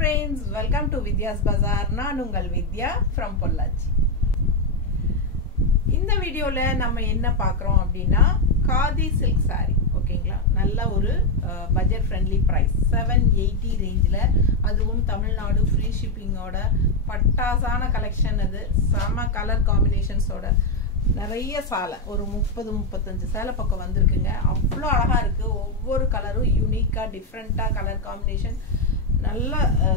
friends, welcome to Vidya's Bazaar. நான் உங்கள் வித்யா from Pollachi. இந்த வீடியோல நம்ம என்ன பார்க்கறோம் அப்படினா காதி சில்க் saree. ஓகேங்களா? நல்ல ஒரு பட்ஜெட் ஃப்ரெண்ட்லி பிரைஸ் 780 ரேஞ்சில அதுவும் தமிழ்நாடு ஃப்ரீ ஷிப்பிங்கோட பட்டாசான கலெக்ஷன் அது. சம கலர் காம்பினேஷன்ஸோட நிறைய சாலை ஒரு 30-35 சேலை பக்கம் வந்திருக்குங்க. அவ்வளோ அழகா இருக்கு. ஒவ்வொரு கலரும் யூனிக்கா டிஃப்ரெண்டா கலர் காம்பினேஷன். நல்ல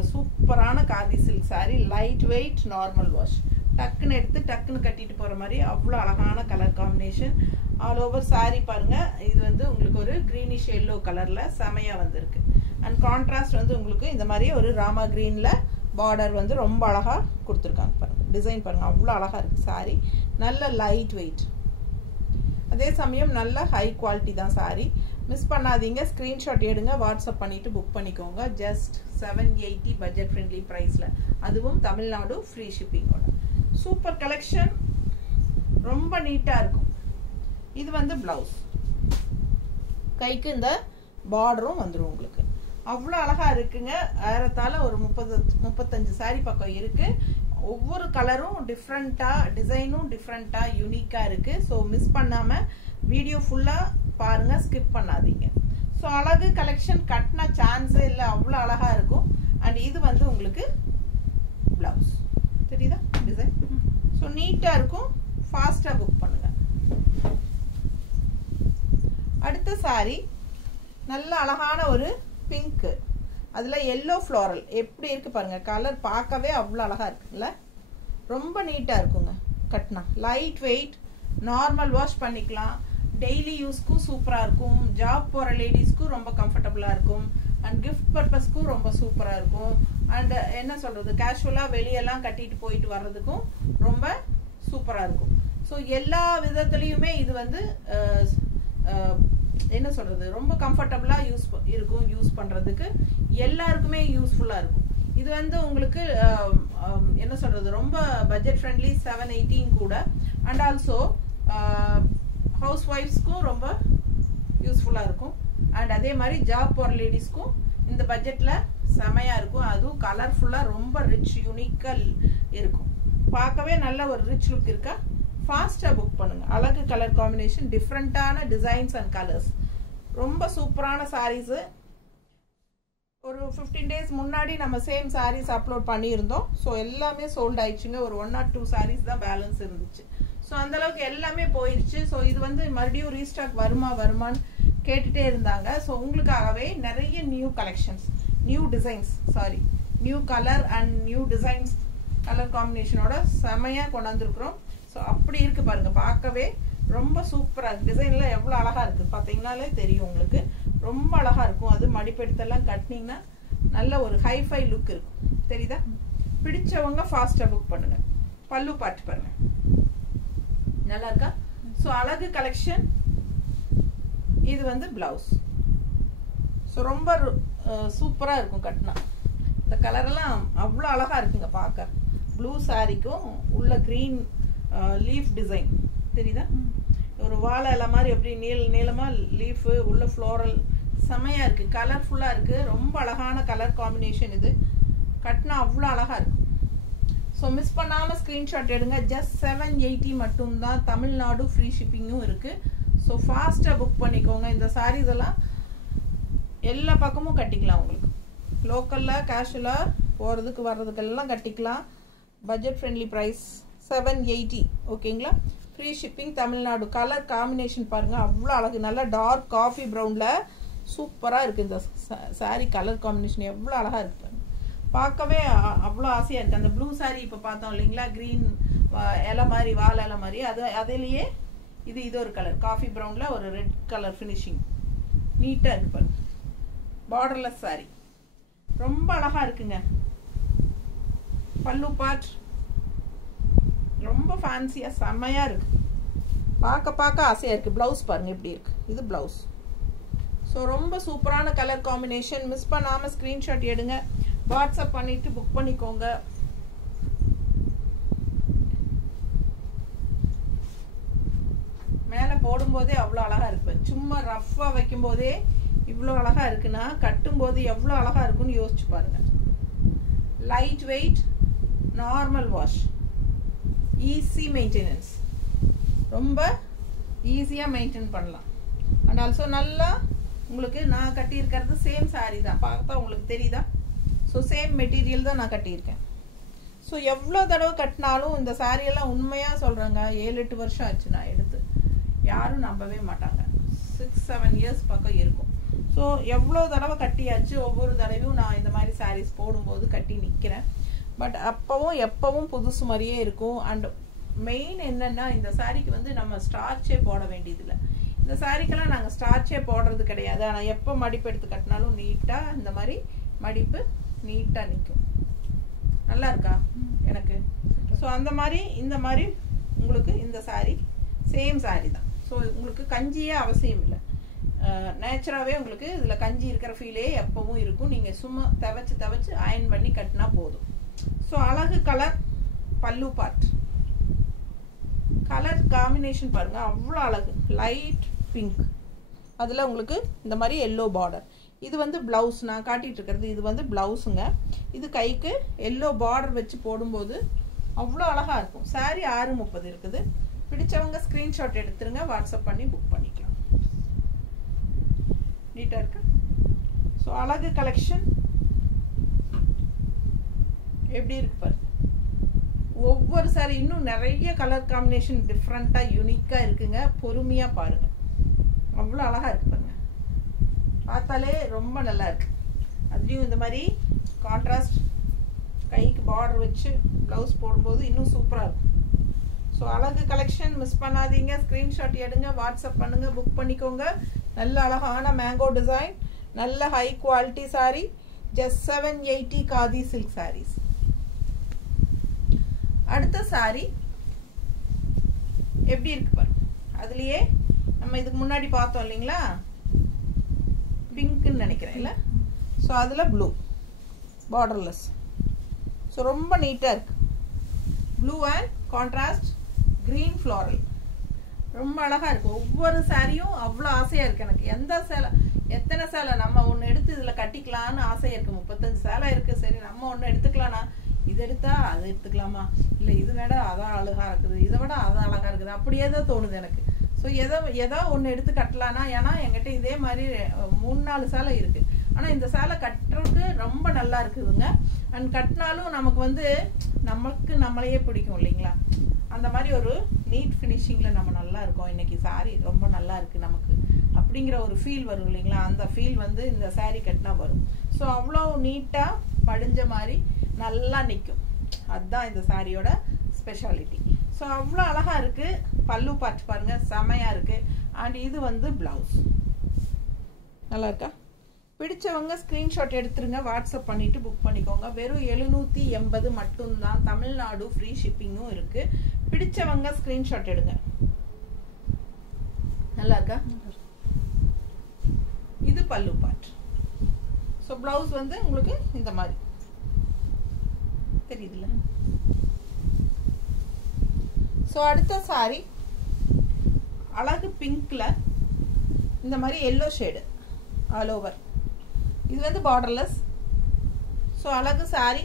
சூப்பரான khadi silk sorry, light weight, normal wash. டக்குன்னு எடுத்து டக்குன்னு கட்டிட்டு போற மாதிரி அவ்வளோ அழகான colour combination. All over sorry பாருங்க. இது வந்து உங்களுக்கு ஒரு கிரீனிஷ் எல்லோ கலர்ல செமையா வந்திருக்கு. அண்ட் கான்ட்ராஸ்ட் வந்து உங்களுக்கு இந்த மாதிரி ஒரு ராமா கிரீன்ல பார்டர் வந்து ரொம்ப அழகா கொடுத்துருக்காங்க பாருங்க. டிசைன் பாருங்க, அவ்வளோ அழகா இருக்கு சாரி. நல்ல லைட் வெயிட், அதே சமயம் நல்ல ஹை குவாலிட்டி தான் சாரி. மிஸ் பண்ணாதீங்க, ஸ்கிரீன்ஷாட் எடுங்க, வாட்ஸ்அப் பண்ணிட்டு புக் பண்ணிக்கோங்க. ஜஸ்ட் 780 பட்ஜெட் ஃப்ரெண்ட்லி பிரைஸ்ல, அதுவும் தமிழ்நாடு ஃப்ரீ ஷிப்பிங்கோட. சூப்பர் கலெக்ஷன், ரொம்ப நீட்டா இருக்கும். இது வந்து பிளவுஸ், கைக்கு இந்த பார்டரும் வந்துடும் உங்களுக்கு. அவ்வளோ அழகா இருக்குங்க. ஏறத்தாழ ஒரு 30-35 சாரி பக்கம் இருக்கு. ஒவ்வொரு கலரும் டிஃப்ரெண்டா, டிசைனும் டிஃப்ரெண்டா யூனிக்கா இருக்கு. ஸோ மிஸ் பண்ணாம வீடியோ ஃபுல்லா பாருங்க, ஸ்கிப் பண்ணாதீங்க. ஸோ அழகு கலெக்ஷன், கட்டின சான்ஸே இல்லை, அவ்வளோ அழகா இருக்கும். அண்ட் இது வந்து உங்களுக்கு பிளவுஸ், தெரியுதா டிசைன்? ஸோ நீட்டா இருக்கும். ஃபாஸ்டா புக் பண்ணுங்க. அடுத்த சாரி நல்ல அழகான ஒரு பிங்க், அதுல எல்லோ ஃப்ளோரல் எப்படி இருக்கு பாருங்க. கலர் பார்க்கவே அவ்வளோ அழகா இருக்குல்ல, ரொம்ப நீட்டா இருக்குங்க. கட்டினா லைட் வெயிட், நார்மல் வாஷ் பண்ணிக்கலாம். டெய்லி யூஸ்க்கும் சூப்பரா இருக்கும். ஜாப் போற லேடிஸ்க்கும் ரொம்ப கம்ஃபர்டபுளா இருக்கும். அண்ட் கிஃப்ட் பர்பஸ்க்கும் ரொம்ப சூப்பரா இருக்கும். அண்ட் என்ன சொல்றது, கேஷுவலா வெளியெல்லாம் கட்டிட்டு போயிட்டு வர்றதுக்கும் ரொம்ப சூப்பரா இருக்கும். ஸோ எல்லா விதத்துலயுமே இது வந்து என்ன சொல்றது, ரொம்ப கம்ஃபர்டபுளா இருக்கும். யூஸ் பண்றதுக்கு எல்லாருக்குமே யூஸ்ஃபுல்லா இருக்கும். இது வந்து உங்களுக்கு என்ன சொல்றது, ரொம்ப பட்ஜெட் ஃப்ரெண்ட்லி 780 கூட. அண்ட் ஆல்சோ ஹவுஸ் ஒய்ஃப்ஸ்க்கும் ரொம்ப யூஸ்ஃபுல்லா இருக்கும். அண்ட் அதே மாதிரி ஜாப் போற லேடிஸ்க்கும் இந்த பட்ஜெட்ல செமையா இருக்கும். அதுவும் கலர்ஃபுல்லா ரொம்ப ரிச் யூனிக்கா இருக்கும். பார்க்கவே நல்ல ஒரு ரிச் லுக் இருக்கா. ஃபாஸ்டா புக் பண்ணுங்க. அழகு கலர் காம்பினேஷன், டிஃப்ரெண்டான டிசைன்ஸ் அண்ட் கலர்ஸ், ரொம்ப சூப்பரான சாரீஸ். ஒரு 15 days முன்னாடி நம்ம சேம் சாரீஸ் அப்லோட் பண்ணியிருந்தோம். ஸோ எல்லாமே சோல்ட் ஆயிடுச்சுங்க. ஒரு 1 or 2 சாரீஸ் தான் பேலன்ஸ் இருந்துச்சு. ஸோ அந்த அளவுக்கு எல்லாமே போயிடுச்சு. ஸோ இது வந்து மறுபடியும் ரீஸ்டாக் வருமான்னு கேட்டுட்டே இருந்தாங்க. ஸோ உங்களுக்காகவே நிறைய new collections, new designs, new colour and new designs, colour காம்பினேஷனோட செமையா கொண்டாந்துருக்குறோம். ஸோ அப்படி இருக்கு பாருங்க, பார்க்கவே ரொம்ப சூப்பரா இருக்கு. டிசைன்ல எவ்வளவு அழகா இருக்கு பார்த்தீங்கன்னாலே தெரியும் உங்களுக்கு. ரொம்ப அழகா இருக்கும். அது மடிப்பெடுத்தெல்லாம் கட்டினீங்கன்னா நல்ல ஒரு ஹைஃபை லுக் இருக்கும். தெரியுதா? பிடிச்சவங்க ஃபாஸ்டா புக் பண்ணுங்க. பல்லு பாட்டு பாருங்க, நல்லா இருக்கா? ஸோ அழகு கலெக்ஷன். இது வந்து பிளவுஸ். ஸோ ரொம்ப சூப்பரா இருக்கும் கட்டினா. இந்த கலர் எல்லாம் அவ்வளோ அழகா இருக்குங்க பார்க்க. ப்ளூ சாரிக்கும் உள்ள கிரீன் லீஃப் டிசைன் தெரியுதா? ஒரு வாழை இலை மாதிரி அப்படி நீளமா லீஃப் உள்ள ஃப்ளோரல், செமையா இருக்கு. கலர்ஃபுல்லா இருக்கு. ரொம்ப அழகான கலர் காம்பினேஷன். இது கட்டினா அவ்வளோ அழகா இருக்கு. ஸோ மிஸ் பண்ணாம ஸ்கிரீன்ஷாட் எடுங்க. ஜஸ்ட் 780 மட்டும்தான். தமிழ்நாடு ஃப்ரீ ஷிப்பிங்கும் இருக்கு. ஸோ ஃபாஸ்டா புக் பண்ணிக்கோங்க. இந்த சாரீஸ் எல்லாம் எல்லா பக்கமும் கட்டிக்கலாம். உங்களுக்கு லோக்கல்ல கேஷுவலா போறதுக்கு வர்றதுக்கெல்லாம் கட்டிக்கலாம். Budget friendly price 780. ஓகேங்களா? Free shipping, Tamil Nadu. Colour combination பாருங்க, அவ்வளோ அழகு. நல்லா டார்க் காஃபி ப்ரௌன்ல சூப்பரா இருக்கு இந்த சாரி. கலர் காம்பினேஷன் எவ்வளோ அழகா இருக்கு, பார்க்கவே அவ்வளோ ஆசையா இருக்கு. அந்த ப்ளூ சாரி இப்ப பார்த்தோம் இல்லைங்களா, கிரீன் இலை மாதிரி, வாழை இலை மாதிரி, அதுலயே இது ஒரு கலர் காஃபி ப்ரௌன்ல ஒரு ரெட் கலர் ஃபினிஷிங், நீட்டா இருக்கு பாருங்க. பார்டர்லெஸ் சாரி, ரொம்ப அழகா இருக்குங்க. பல்லு பார்ட் ரொம்ப ஃபேன்சியா செம்மையா இருக்கு. பார்க்க ஆசையா இருக்கு. பிளவுஸ் பாருங்க எப்படி இருக்கு. இது பிளவுஸ். ஸோ ரொம்ப சூப்பரான கலர் காம்பினேஷன். மிஸ் பண்ணாம ஸ்கிரீன்ஷாட் எடுங்க, வாட்ஸ்அப் பண்ணிட்டு புக் பண்ணிக்கோங்க. மேல போடும்போதே அவ்வளோ அழகா இருக்கு. சும்மா ரஃபா வைக்கும் போதே இவ்வளோ அழகா இருக்குன்னா, கட்டும் போது எவ்வளோ அழகா இருக்குன்னு யோசிச்சு பாருங்க. Light weight, normal wash, easy maintenance, ரொம்ப ஈஸியாக மெயின்டைன் பண்ணலாம். அண்ட் ஆல்சோ நல்லா உங்களுக்கு நான் கட்டியிருக்கிறது சேம் சாரீ தான், பார்த்தா உங்களுக்கு தெரியுதா? ஸோ சேம் மெட்டீரியல் தான் நான் கட்டியிருக்கேன். ஸோ எவ்வளோ தடவை கட்டினாலும் இந்த சாரியெல்லாம் உண்மையாக சொல்கிறேங்க, 7-8 வருஷம் ஆச்சு நான் எடுத்து. யாரும் நம்பவே மாட்டாங்க. 6-7 இயர்ஸ் பக்கம் இருக்கும். ஸோ எவ்வளோ தடவை கட்டியாச்சு. ஒவ்வொரு தடவையும் நான் இந்த மாதிரி சாரீஸ் போடும்போது கட்டி நிற்கிறேன். பட் அப்போவும் எப்பவும் புதுசு மாதிரியே இருக்கும். அண்ட் மெயின் என்னென்னா இந்த சாரீக்கு வந்து நம்ம ஸ்டார்ச்சே போட வேண்டியதில்லை. இந்த சாரீக்கெல்லாம் நாங்கள் ஸ்டார்ச்சே போடுறது கிடையாது. ஆனால் எப்போ மடிப்பு எடுத்து கட்டினாலும் நீட்டாக இந்த மாதிரி மடிப்பு நீட்டாக நிற்கும். நல்லா இருக்கா எனக்கு? ஸோ அந்த மாதிரி இந்த மாதிரி உங்களுக்கு இந்த சாரீ சேம் சாரீ தான். ஸோ உங்களுக்கு கஞ்சியே அவசியம் இல்லை. நேச்சுராகவே உங்களுக்கு இதில் கஞ்சி இருக்கிற ஃபீலே எப்பவும் இருக்கும். நீங்கள் சும்மா தவச்சு அயன் பண்ணி கட்டினா போதும். ஸோ அழகு கலர் பல்லு பார்ட், கலர் காம்பினேஷன் பாருங்க, அவ்வளோ அழகு. லைட் பிங்க், அதில் உங்களுக்கு இந்த மாதிரி எல்லோ பார்டர். இது வந்து ப்ளவுஸ் நான் காட்டிகிட்டு இருக்கிறது. இது வந்து ப்ளவுஸுங்க. இது கைக்கு எல்லோ பார்டர் வச்சு போடும்போது அவ்வளோ அழகாக இருக்கும். சாரீ 6:30 இருக்குது. பிடிச்சவங்க ஸ்க்ரீன்ஷாட் எடுத்துருங்க, வாட்ஸ்அப் பண்ணி புக் பண்ணிக்கலாம். நீட்டாக இருக்கு. ஸோ அழகு கலெக்ஷன் எப்படி இருக்கு பாரு. ஒவ்வொரு சாரி இன்னும் நிறைய கலர் காம்பினேஷன் டிஃப்ரெண்ட்டாக யூனிக்காக இருக்குங்க. பொறுமையாக பாருங்க, அவ்வளோ அழகாக இருக்கு பாருங்க. பார்த்தாலே ரொம்ப நல்லா இருக்கு. அதுலேயும் இந்த மாதிரி கான்ட்ராஸ்ட் கைக்கு பார்டர் வச்சு ப்ளவுஸ் போடும்போது இன்னும் சூப்பராக இருக்கும். ஸோ அழகு கலெக்ஷன் மிஸ் பண்ணாதீங்க. ஸ்க்ரீன்ஷாட் எடுங்க, வாட்ஸ்அப் பண்ணுங்க, புக் பண்ணிக்கோங்க. நல்ல அழகான மேங்கோ டிசைன், நல்ல high quality sari, just 780 khadi silk saris. அடுத்த சாரி எப்படி இருக்கு பாருங்க. அதுலயே நம்ம இதுக்கு முன்னாடி பார்த்தோம் இல்லைங்களா, பிங்க்னு நினைக்கிறேன் இல்லை? ஸோ அதில் ப்ளூ பார்டர்லெஸ். ஸோ ரொம்ப நீட்டாக இருக்கு. Blue and contrast green floral, ரொம்ப அழகாக இருக்குது. ஒவ்வொரு சாரியும் அவ்வளோ ஆசையாக இருக்குது எனக்கு. எந்த சேலை, எத்தனை சேலை நம்ம ஒன்று எடுத்து இதில் கட்டிக்கலான்னு ஆசையாக இருக்குது. 35 சேலை இருக்குது. சரி நம்ம ஒன்று எடுத்துக்கலாம்னா இது எடுத்தா அது எடுத்துக்கலாமா, இல்லை இது விட அதான் அழகாக இருக்குது, இதை விட அதான் அழகாக இருக்குது, அப்படியே தான் தோணுது எனக்கு. ஸோ எதோ ஒன்று எடுத்து கட்டலான்னா, ஏன்னா என்கிட்ட இதே மாதிரி 3-4 சேலை இருக்குது. ஆனால் இந்த சேலை கட்டுறதுக்கு ரொம்ப நல்லா இருக்குதுங்க. அண்ட் கட்டினாலும் நமக்கு வந்து நம்மளையே பிடிக்கும் இல்லைங்களா? அந்த மாதிரி ஒரு நீட் ஃபினிஷிங்கில் நம்ம நல்லா இருக்கோம். இன்னைக்கு சாரி ரொம்ப நல்லா இருக்குது நமக்கு அப்படிங்கிற ஒரு ஃபீல் வரும் இல்லைங்களா? அந்த ஃபீல் வந்து இந்த சாரி கட்டினா வரும். ஸோ அவ்வளோ நீட்டாக படிஞ்ச மாதிரி நல்லா நிற்கும். அதுதான் இந்த சாரியோட ஸ்பெஷாலிட்டி. ஸோ அவ்வளோ அழகாக இருக்குது. பல்லு பார்த்து பாருங்க, செமையாக இருக்குது. அண்ட் இது வந்து ப்ளவுஸ். நல்லா இருக்கா? பிடிச்சவங்க ஸ்க்ரீன்ஷாட் எடுத்துருங்க, வாட்ஸ்அப் பண்ணிட்டு புக் பண்ணிக்கோங்க. வெறும் 780 மட்டும்தான். தமிழ்நாடு ஃப்ரீ ஷிப்பிங்கும் இருக்கு. பிடிச்சவங்க ஸ்க்ரீன்ஷாட் எடுங்க. நல்லா இருக்கா? இது பல்லு பார்ட். ஸோ பிளவுஸ் வந்து உங்களுக்கு இந்த மாதிரி தெரியுதுல்ல? ஸோ அடுத்த சாரி அழகு பிங்க்ல இந்த மாதிரி எல்லோ ஷேடு ஆல் ஓவர். இது வந்து பார்டர்லெஸ். ஸோ அழகு சாரி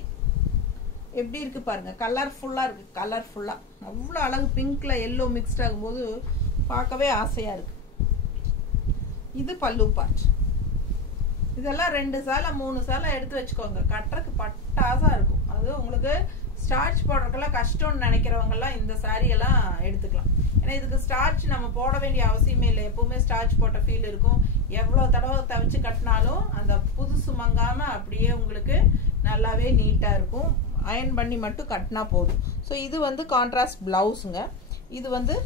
எப்படி இருக்கு பாருங்க, கலர்ஃபுல்லா இருக்கு. கலர்ஃபுல்லா அவ்வளோ அழகு. பிங்க்ல எல்லோ மிக்ஸ்ட் ஆகும்போது பார்க்கவே ஆசையா இருக்கு. இது பல்லு பார்ட். இதெல்லாம் 2 சேலை 3 சேலை எடுத்து வச்சுக்கோங்க, கட்டுறதுக்கு பட்டாசா இருக்கும். அது உங்களுக்கு ஸ்டார்ச் போடுறதுக்கெல்லாம் கஷ்டம்னு நினைக்கிறவங்கலாம் இந்த சாரியெல்லாம் எடுத்துக்கலாம். ஏன்னா இதுக்கு ஸ்டார்ச் நம்ம போட வேண்டிய அவசியமே இல்லை. எப்பவுமே ஸ்டார்ச் போட்ட ஃபீல் இருக்கும். எவ்வளோ தடவை தவச்சு கட்டினாலும் அந்த புதுசு மங்காம அப்படியே உங்களுக்கு நல்லாவே நீட்டா இருக்கும். அயன் பண்ணி மட்டும் கட்டினா போதும். ஸோ இது வந்து கான்ட்ராஸ்ட் பிளவுஸுங்க. இது வந்து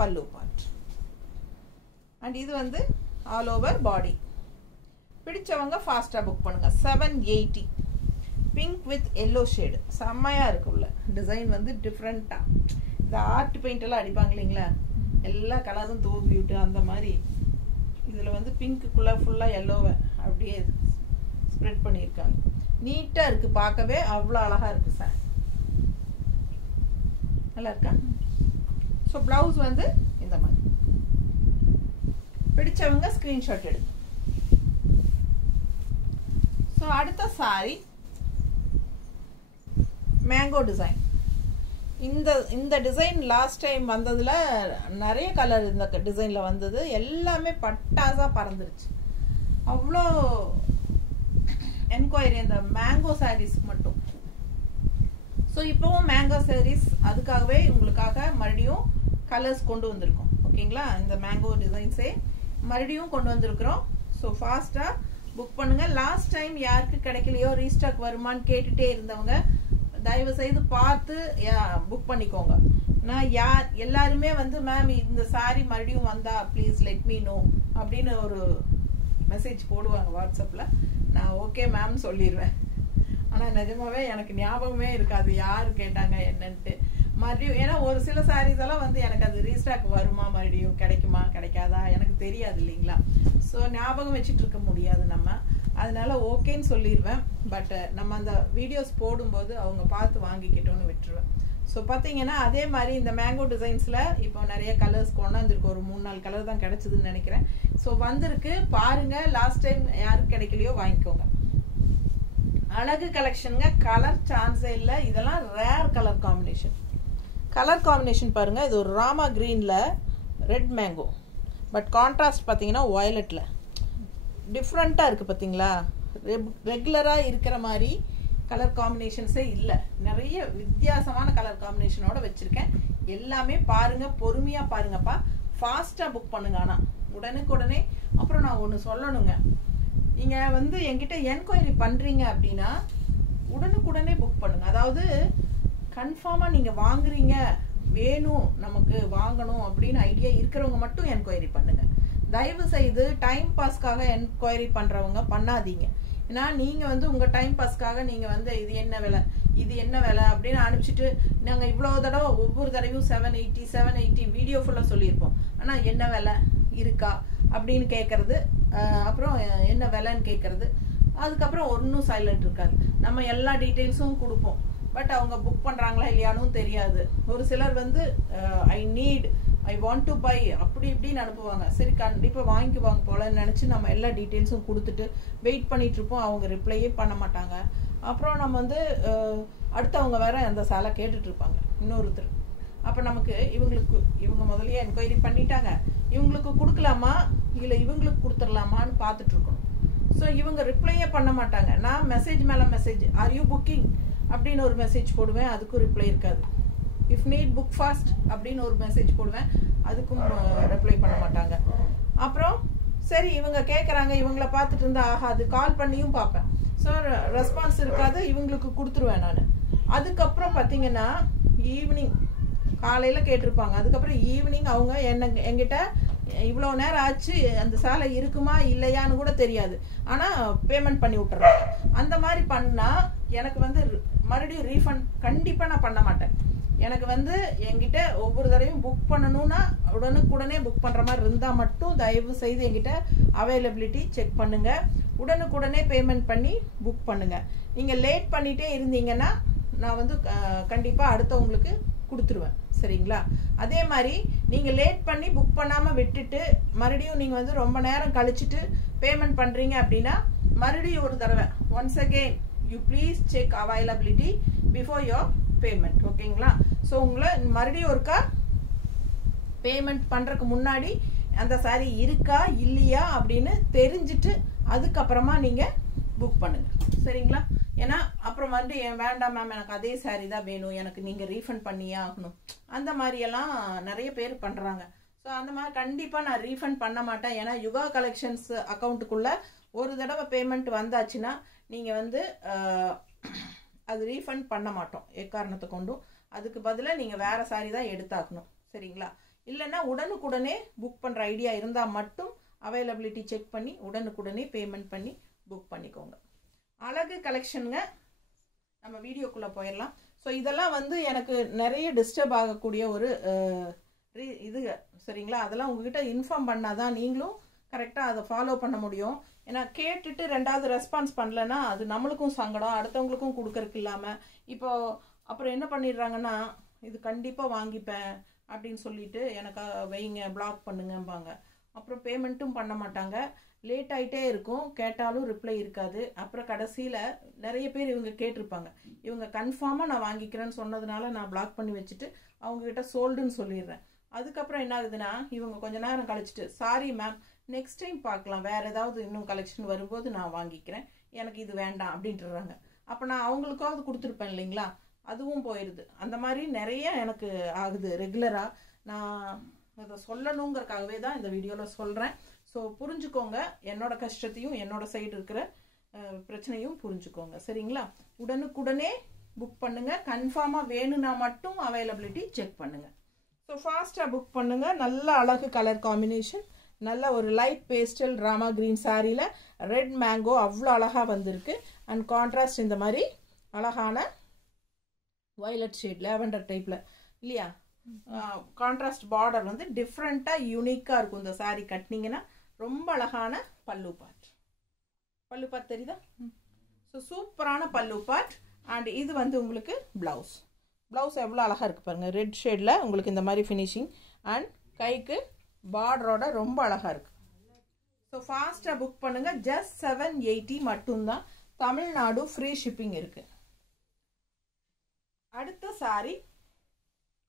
பல்லு பார்ட். அண்ட் இது வந்து ஆல் ஓவர் பாடி. பிடிச்சவங்க ஃபாஸ்டா புக் பண்ணுங்க. 780 பிங்க் வித் எல்லோ ஷேடு. செம்மையா இருக்கு. உள்ள டிசைன் வந்து டிஃப்ரெண்டா. இந்த ஆர்ட் பெயிண்ட் எல்லாம் அடிப்பாங்க இல்லைங்களா, எல்லா கலரும் தூவி விட்டு அந்த மாதிரி இதுல வந்து பிங்க்குள்ள ஃபுல்லா எல்லோவை அப்படியே ஸ்ப்ரெட் பண்ணியிருக்காங்க. நீட்டா இருக்கு, பார்க்கவே அவ்வளோ அழகா இருக்கு சார். நல்லா இருக்கா? ஸோ பிளவுஸ் வந்து இந்த மாதிரி. பிடிச்சவங்க ஸ்கிரீன்ஷாட் எடுங்க. ஸோ அடுத்த சாரி மேங்கோ டிசைன். இந்த டிசைன் லாஸ்ட் டைம் வந்ததில் நிறைய கலர் இந்த டிசைனில் வந்தது. எல்லாமே பட்டாசாக பறந்துருச்சு. அவ்வளோ என்கொயரி அந்த மேங்கோ சாரீஸ்க்கு மட்டும். ஸோ இப்போவும் மேங்கோ சாரீஸ் அதுக்காகவே உங்களுக்காக மறுபடியும் கலர்ஸ் கொண்டு வந்திருக்கோம். ஓகேங்களா, இந்த மேங்கோ டிசைன்ஸே மறுபடியும் கொண்டு வந்திருக்கிறோம். ஸோ ஃபாஸ்ட்டாக புக் பண்ணுங்கள். லாஸ்ட் டைம் யாருக்கு கிடைக்கலையோ ரீஸ்டாக் வருமானு கேட்டுகிட்டே இருந்தவங்க தயவு செய்து பார்த்து புக் பண்ணிக்கோங்க. நான் எல்லாருமே வந்து மேம் இந்த சாரி மறுபடியும் வந்தா ப்ளீஸ் லெட் மீ நோ அப்படின்னு ஒரு மெசேஜ் போடுவாங்க வாட்ஸ்அப்பில். நான் ஓகே மேம் சொல்லிடுவேன். ஆனால் நிஜமாவே எனக்கு ஞாபகமே இருக்காது யார் கேட்டாங்க என்னன்ட்டு. மறுபடியும் ஏன்னா ஒரு சில சாரீஸ் எல்லாம் வந்து எனக்கு அது ரீஸ்டாக் வருமா, மறுபடியும் கிடைக்குமா கிடைக்காதா எனக்கு தெரியாது இல்லைங்களா. ஸோ ஞாபகம் வச்சுட்டு இருக்க முடியாது நம்ம. அதனால ஓகேன்னு சொல்லிடுவேன். பட் நம்ம அந்த வீடியோஸ் போடும்போது அவங்க பார்த்து வாங்கிக்கிட்டோன்னு விட்டுருவேன். ஸோ பார்த்தீங்கன்னா அதே மாதிரி இந்த மேங்கோ டிசைன்ஸில் இப்போ நிறைய கலர்ஸ் கொண்டாந்துருக்கு. ஒரு 3-4 கலர் தான் கிடைச்சதுன்னு நினைக்கிறேன். ஸோ வந்திருக்கு பாருங்கள். லாஸ்ட் டைம் யாருக்கு கிடைக்கலையோ வாங்கிக்கோங்க. அழகு கலெக்ஷனுங்க. கலர் சான்ஸே இல்லை. இதெல்லாம் rare colour combination. Colour combination பாருங்கள். இது ஒரு ராமா க்ரீனில் ரெட் மேங்கோ. பட் கான்ட்ராஸ்ட் பார்த்தீங்கன்னா வயலட்டில் டிஃப்ரெண்ட்டாக இருக்குது. பார்த்தீங்களா, ரெகுலராக இருக்கிற மாதிரி கலர் காம்பினேஷன்ஸே இல்லை. நிறைய வித்தியாசமான கலர் காம்பினேஷனோட வச்சுருக்கேன். எல்லாமே பாருங்கள், பொறுமையாக பாருங்கப்பா. ஃபாஸ்ட்டாக புக் பண்ணுங்க. ஆனால் உடனுக்குடனே. அப்புறம் நான் ஒன்று சொல்லணுங்க, நீங்கள் வந்து என்கிட்ட என்கொயரி பண்ணுறீங்க அப்படின்னா உடனுக்குடனே புக் பண்ணுங்க. அதாவது கன்ஃபார்மாக நீங்கள் வாங்குறீங்க, வேணும் நமக்கு வாங்கணும் அப்படின்னு ஐடியா இருக்கிறவங்க மட்டும் என்கொயரி பண்ணுங்க. தயவு செய்து டைம் பாஸ்க்காக என்கொயரி பண்ணுறவங்க பண்ணாதீங்க. ஏன்னா நீங்கள் வந்து உங்கள் டைம் பாஸ்க்காக நீங்கள் வந்து இது என்ன விலை இது என்ன விலை அப்படின்னு அனுப்பிச்சிட்டு நாங்கள் இவ்வளோ தடவை ஒவ்வொரு தடவையும் 780 வீடியோ ஃபுல்லாக சொல்லியிருப்போம். ஆனால் என்ன விலை இருக்கா அப்படின்னு கேட்கறது, அப்புறம் என்ன விலைன்னு கேட்கறது, அதுக்கப்புறம் ஒன்றும் சைலண்ட் இருக்காது. நம்ம எல்லா டீட்டெயில்ஸும் கொடுப்போம். பட் அவங்க புக் பண்ணுறாங்களா இல்லையானும் தெரியாது. ஒரு சிலர் வந்து ஐ வாண்ட் டு பை அப்படி இப்படின்னு அனுப்புவாங்க. சரி கண்டிப்பாக வாங்கிக்குவாங்க போலன்னு நினச்சி நம்ம எல்லா டீட்டெயில்ஸும் கொடுத்துட்டு வெயிட் பண்ணிகிட்ருப்போம். அவங்க ரிப்ளையே பண்ண மாட்டாங்க. அப்புறம் நம்ம வந்து அடுத்தவங்க வேற அந்த சேலை கேட்டுட்ருப்பாங்க இன்னொருத்தர். அப்போ நமக்கு இவங்க முதலியே என்கொயரி பண்ணிட்டாங்க, இவங்களுக்கு கொடுக்கலாமா இல்லை இவங்களுக்கு கொடுத்துடலாமான்னு பார்த்துட்ருக்கணும். ஸோ இவங்க ரிப்ளையே பண்ண மாட்டாங்க. நான் மெசேஜ் மேலே மெசேஜ், ஆர் யூ புக்கிங் அப்படின்னு ஒரு மெசேஜ் போடுவேன், அதுக்கும் ரிப்ளை இருக்காது. இஃப் நீட் புக் ஃபாஸ்ட் அப்படின்னு ஒரு மெசேஜ் போடுவேன், அதுக்கும் ரிப்ளை பண்ண மாட்டாங்க. அப்புறம் சரி இவங்க கேட்குறாங்க, இவங்கள பார்த்துட்டு இருந்தா ஆகாது, கால் பண்ணியும் பார்ப்பேன். ஸோ ரெஸ்பான்ஸ் இருக்காது, இவங்களுக்கு கொடுத்துருவேன் நான். அதுக்கப்புறம் பார்த்தீங்கன்னா ஈவினிங் காலையில் கேட்டிருப்பாங்க, அதுக்கப்புறம் ஈவினிங் அவங்க என்கிட்ட இவ்வளோ நேரம் ஆச்சு அந்த சேலை இருக்குமா இல்லையான்னு கூட தெரியாது, ஆனால் பேமெண்ட் பண்ணி விட்டுறாங்க. அந்த மாதிரி பண்ணால் எனக்கு வந்து மறுபடியும் ரீஃபண்ட் கண்டிப்பாக நான் பண்ண மாட்டேன். எனக்கு வந்து என்கிட்ட ஒவ்வொரு தடவையும் புக் பண்ணணும்னா உடனுக்குடனே புக் பண்ணுற மாதிரி இருந்தால் மட்டும் தயவு செய்து என்கிட்ட அவைலபிலிட்டி செக் பண்ணுங்கள். உடனுக்குடனே பேமெண்ட் பண்ணி புக் பண்ணுங்கள். நீங்கள் லேட் பண்ணிகிட்டே இருந்தீங்கன்னா நான் வந்து கண்டிப்பாக அடுத்தவங்களுக்கு கொடுத்துருவேன். சரிங்களா? அதே மாதிரி நீங்கள் லேட் பண்ணி புக் பண்ணாமல் விட்டுட்டு மறுபடியும் நீங்கள் வந்து ரொம்ப நேரம் கழிச்சிட்டு பேமெண்ட் பண்ணுறீங்க அப்படின்னா மறுபடியும் ஒரு தடவை once again you please check availability before your payment. ஓகேங்களா? ஸோ உங்களை மறுபடியும் ஒருக்கா பேமெண்ட் பண்ணுறதுக்கு முன்னாடி அந்த சாரி இருக்கா இல்லையா அப்படின்னு தெரிஞ்சுட்டு அதுக்கப்புறமா நீங்கள் புக் பண்ணுங்கள். சரிங்களா? ஏன்னா அப்புறம் வந்து வேண்டாம் மேம் எனக்கு அதே சாரி தான் வேணும், எனக்கு நீங்கள் ரீஃபண்ட் பண்ணியே ஆகணும், அந்த மாதிரியெல்லாம் நிறைய பேர் பண்ணுறாங்க. ஸோ அந்த மாதிரி கண்டிப்பாக நான் ரீஃபண்ட் பண்ண மாட்டேன். ஏன்னா யுகா கலெக்ஷன்ஸ் அக்கௌண்ட்டுக்குள்ளே ஒரு தடவை பேமெண்ட் வந்தாச்சுன்னா நீங்கள் வந்து அது ரீஃபண்ட் பண்ண மாட்டோம் எக்காரணத்தை கொண்டும். அதுக்கு பதிலாக நீங்கள் வேறு சாரி தான் எடுத்தாக்கணும். சரிங்களா? இல்லைன்னா உடனுக்குடனே புக் பண்ணுற ஐடியா இருந்தால் மட்டும் அவைலபிலிட்டி செக் பண்ணி உடனுக்குடனே பேமெண்ட் பண்ணி புக் பண்ணிக்கோங்க. அழகு கலெக்ஷனுங்க. நம்ம வீடியோக்குள்ளே போயிடலாம். ஸோ இதெல்லாம் வந்து எனக்கு நிறைய டிஸ்டர்ப் ஆகக்கூடிய ஒரு இது. சரிங்களா? அதெல்லாம் உங்ககிட்ட இன்ஃபார்ம் பண்ணாதான் நீங்களும் கரெக்டாக அதை ஃபாலோ பண்ண முடியும். ஏன்னா கேட்டுட்டு ரெண்டாவது ரெஸ்பான்ஸ் பண்ணலன்னா அது நம்மளுக்கும் சங்கடம், அடுத்தவங்களுக்கும் கொடுக்கறதுக்கு இல்லாமல் இப்போ அப்புறம் என்ன பண்ணிடுறாங்கன்னா இது கண்டிப்பாக வாங்கிப்பேன் அப்படின்னு சொல்லிட்டு எனக்கு வைங்க பிளாக் பண்ணுங்கம்பாங்க. அப்புறம் பேமெண்ட்டும் பண்ண மாட்டாங்க. லேட் ஆகிட்டே இருக்கும், கேட்டாலும் ரிப்ளை இருக்காது. அப்புறம் கடைசியில் நிறைய பேர் இவங்க கேட்டிருப்பாங்க, இவங்க கன்ஃபார்மாக நான் வாங்கிக்கிறேன்னு சொன்னதுனால நான் பிளாக் பண்ணி வச்சுட்டு அவங்கக்கிட்ட சோல்டுன்னு சொல்லிடுறேன். அதுக்கப்புறம் என்ன ஆகுதுன்னா இவங்க கொஞ்ச நேரம் கழிச்சிட்டு சாரி மேம் நெக்ஸ்ட் டைம் பார்க்கலாம், வேறு ஏதாவது இன்னும் கலெக்ஷன் வரும்போது நான் வாங்கிக்கிறேன், எனக்கு இது வேண்டாம் அப்படின்ட்டுறாங்க. அப்போ நான் அவங்களுக்காவது கொடுத்துருப்பேன் இல்லைங்களா, அதுவும் போயிடுது. அந்த மாதிரி நிறைய எனக்கு ஆகுது ரெகுலராக. நான் அதை சொல்லணுங்கிறதுக்காகவே தான் இந்த வீடியோவில் சொல்கிறேன். ஸோ புரிஞ்சுக்கோங்க, என்னோட கஷ்டத்தையும் என்னோட சைடு இருக்கிற பிரச்சனையும் புரிஞ்சுக்கோங்க, சரிங்களா? உடனுக்குடனே புக் பண்ணுங்கள். கன்ஃபார்மாக வேணும்னா மட்டும் அவைலபிலிட்டி செக் பண்ணுங்கள். ஸோ ஃபாஸ்ட்டாக புக் பண்ணுங்கள். நல்ல அழகு கலர் காம்பினேஷன், நல்ல ஒரு லைட் பேஸ்டல் ராமா கிரீன் சாரியில் ரெட் மேங்கோ அவ்வளோ அழகாக வந்திருக்கு. அண்ட் கான்ட்ராஸ்ட் இந்த மாதிரி அழகான வயலட் ஷேட் லேவெண்டர் டைப்பில் இல்லையா, கான்ட்ராஸ்ட் பார்டர் வந்து டிஃப்ரெண்ட்டாக யூனிக்காக இருக்கும். இந்த சாரீ கட்டினீங்கன்னா ரொம்ப அழகான பல்லு பார்ட். பல்லு பார்ட் தெரியுதா? ஸோ சூப்பரான பல்லு பார்ட். அண்ட் இது வந்து உங்களுக்கு ப்ளவுஸ். ப்ளவுஸ் எவ்வளோ அழகாக இருக்குது பாருங்கள், ரெட் ஷேடில் உங்களுக்கு இந்த மாதிரி ஃபினிஷிங். அண்ட் கைக்கு பார்டரோட ரொம்ப அழகாக இருக்குது. ஸோ ஃபாஸ்ட்டாக புக் பண்ணுங்கள். ஜஸ்ட் 780 மட்டும்தான். தமிழ்நாடு ஃப்ரீ ஷிப்பிங் இருக்குது. அடுத்த சாரி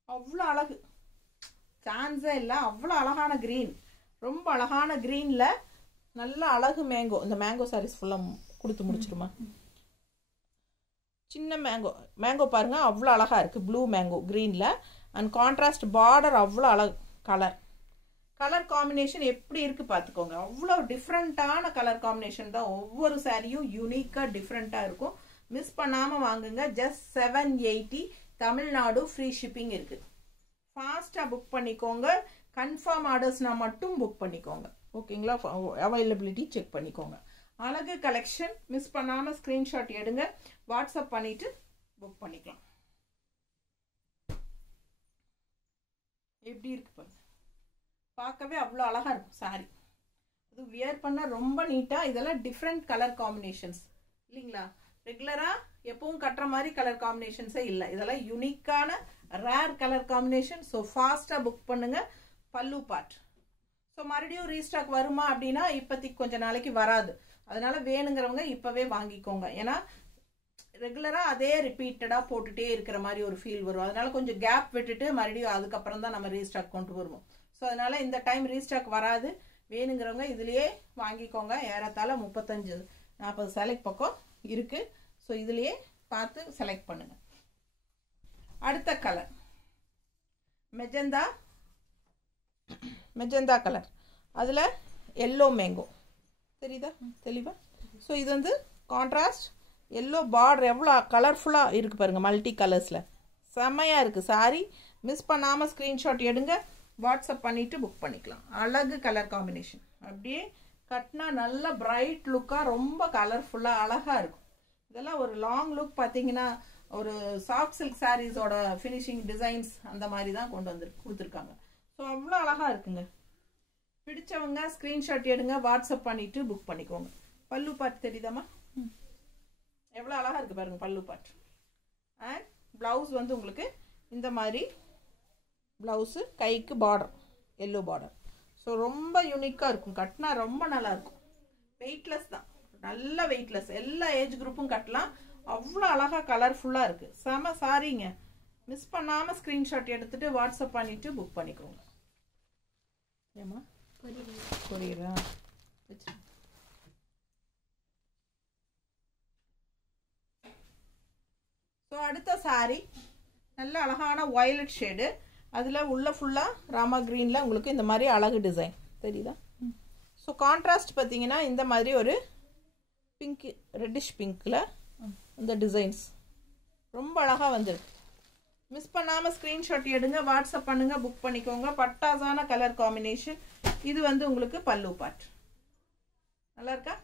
அவ்வளோ அழகு, சான்ஸே இல்லை, அவ்வளோ அழகான க்ரீன், ரொம்ப அழகான க்ரீனில் நல்ல அழகு மேங்கோ. இந்த மேங்கோ சாரீஸ் ஃபுல்லாக கொடுத்து முடிச்சிருமா? சின்ன மேங்கோ பாருங்கள் அவ்வளோ அழகாக இருக்குது, ப்ளூ மேங்கோ க்ரீனில். அண்ட் கான்ட்ராஸ்ட் பார்டர் அவ்வளோ அழகு. கலர் காம்பினேஷன் எப்படி இருக்குது பார்த்துக்கோங்க. அவ்வளோ டிஃப்ரெண்ட்டான கலர் காம்பினேஷன் தான். ஒவ்வொரு சாரியும் யூனிக்காக டிஃப்ரெண்ட்டாக இருக்கும். மிஸ் பண்ணாமல் வாங்குங்க. ஜஸ்ட் 780. தமிழ்நாடு ஃப்ரீ ஷிப்பிங் இருக்குது. ஃபாஸ்ட்டாக புக் பண்ணிக்கோங்க. கன்ஃபார்ம் ஆர்டர்ஸ்னால் மட்டும் புக் பண்ணிக்கோங்க, ஓகேங்களா? அவைலபிலிட்டி செக் பண்ணிக்கோங்க. அழகு கலெக்ஷன் மிஸ் பண்ணாமல் ஸ்க்ரீன்ஷாட் எடுங்க, வாட்ஸ்அப் பண்ணிவிட்டு புக் பண்ணிக்கலாம். எப்படி இருக்கு பாருங்க, பார்க்கவே அவ்வளோ அழகாக இருக்கும் சாரி. அது வியர் பண்ண ரொம்ப நீட்டாக. இதெல்லாம் டிஃப்ரெண்ட் கலர் காம்பினேஷன்ஸ் இல்லைங்களா? ரெகுலராக எப்பவும் கட்டுற மாதிரி கலர் காம்பினேஷன்ஸே இல்லை. இதெல்லாம் யூனிக்கான ரேர் கலர் காம்பினேஷன். ஸோ ஃபாஸ்ட்டாக புக் பண்ணுங்கள். பல்லு பார்ட். ஸோ மறுபடியும் ரீஸ்டாக் வருமா அப்படின்னா இப்போதைக்கு கொஞ்சம் நாளைக்கு வராது. அதனால வேணுங்கிறவங்க இப்போவே வாங்கிக்கோங்க. ஏன்னா ரெகுலராக அதே ரிப்பீட்டடாக போட்டுகிட்டே இருக்கிற மாதிரி ஒரு ஃபீல் வரும். அதனால கொஞ்சம் கேப் விட்டுட்டு மறுபடியும் அதுக்கப்புறம் தான் நம்ம ரீஸ்டாக் கொண்டு வருவோம். ஸோ அதனால இந்த டைம் ரீஸ்டாக் வராது. வேணுங்கிறவங்க இதுலேயே வாங்கிக்கோங்க. ஏறத்தாழ 35-40 சேலைக்கு பக்கம் இருக்குது. ஸோ இதுலேயே பார்த்து செலக்ட் பண்ணுங்கள். அடுத்த கலர் மெஜந்தா கலர், அதில் எல்லோ மேங்கோ தெரியுதா தெளிவா? ஸோ இது வந்து கான்ட்ராஸ்ட் எல்லோ பார்டர் எவ்வளோ கலர்ஃபுல்லாக இருக்குது பாருங்கள், மல்டி கலர்ஸில் செம்மையாக இருக்குது சாரி. மிஸ் பண்ணாமல் ஸ்க்ரீன்ஷாட் எடுங்க, வாட்ஸ்அப் பண்ணிவிட்டு புக் பண்ணிக்கலாம். அழகு கலர் காம்பினேஷன், அப்படியே கட்டினா நல்ல பிரைட் லுக்காக ரொம்ப கலர்ஃபுல்லாக அழகாக இருக்கும். இதெல்லாம் ஒரு லாங் லுக் பார்த்தீங்கன்னா ஒரு சாஃப்ட் சில்க் சாரீஸோட ஃபினிஷிங் டிசைன்ஸ் அந்த மாதிரி தான் கொண்டு வந்து கொடுத்துருக்காங்க. ஸோ அவ்வளோ அழகாக இருக்குங்க. பிடிச்சவங்க ஸ்க்ரீன்ஷாட் எடுங்க, வாட்ஸ்அப் பண்ணிவிட்டு புக் பண்ணிக்கோங்க. பல்லு பார்ட் தெரியுதாம்மா? எவ்வளோ அழகாக இருக்குது பாருங்கள் பல்லு பார்ட். அண்ட் ப்ளவுஸ் வந்து உங்களுக்கு இந்த மாதிரி ப்ளவுஸு, கைக்கு பார்டர் எல்லோ பார்டர். ஸோ ரொம்ப யூனிக்காக இருக்கும், கட்டினா ரொம்ப நல்லாயிருக்கும். வெயிட்லெஸ் தான், நல்ல வெயிட்லெஸ், எல்லா ஏஜ் குரூப்பும் கட்டலாம். அவ்வளோ அழகாக கலர்ஃபுல்லாக இருக்குது, செம சாரிங்க. மிஸ் பண்ணாமல் ஸ்க்ரீன்ஷாட் எடுத்துகிட்டு வாட்ஸ்அப் பண்ணிவிட்டு புக் பண்ணிக்கோங்க. ஏம்மா கொரியரா வச்சு. ஸோ அடுத்த சாரி நல்ல அழகான வயலட் ஷேடு, அதில் உள்ள ஃபுல்லாக ராமா க்ரீனில் உங்களுக்கு இந்த மாதிரி அழகு டிசைன் தெரியுதா? ஸோ கான்ட்ராஸ்ட் பார்த்தீங்கன்னா இந்த மாதிரி ஒரு பிங்க், ரெட்டிஷ் பிங்க்கில் இந்த டிசைன்ஸ் ரொம்ப அழகாக வந்துருக்கு. மிஸ் பண்ணாமல் ஸ்க்ரீன்ஷாட் எடுங்க, வாட்ஸ்அப் பண்ணுங்கள், புக் பண்ணிக்கோங்க. பட்டாசான கலர் காம்பினேஷன். இது வந்து உங்களுக்கு பல்லு பார்ட். நல்லா இருக்கா?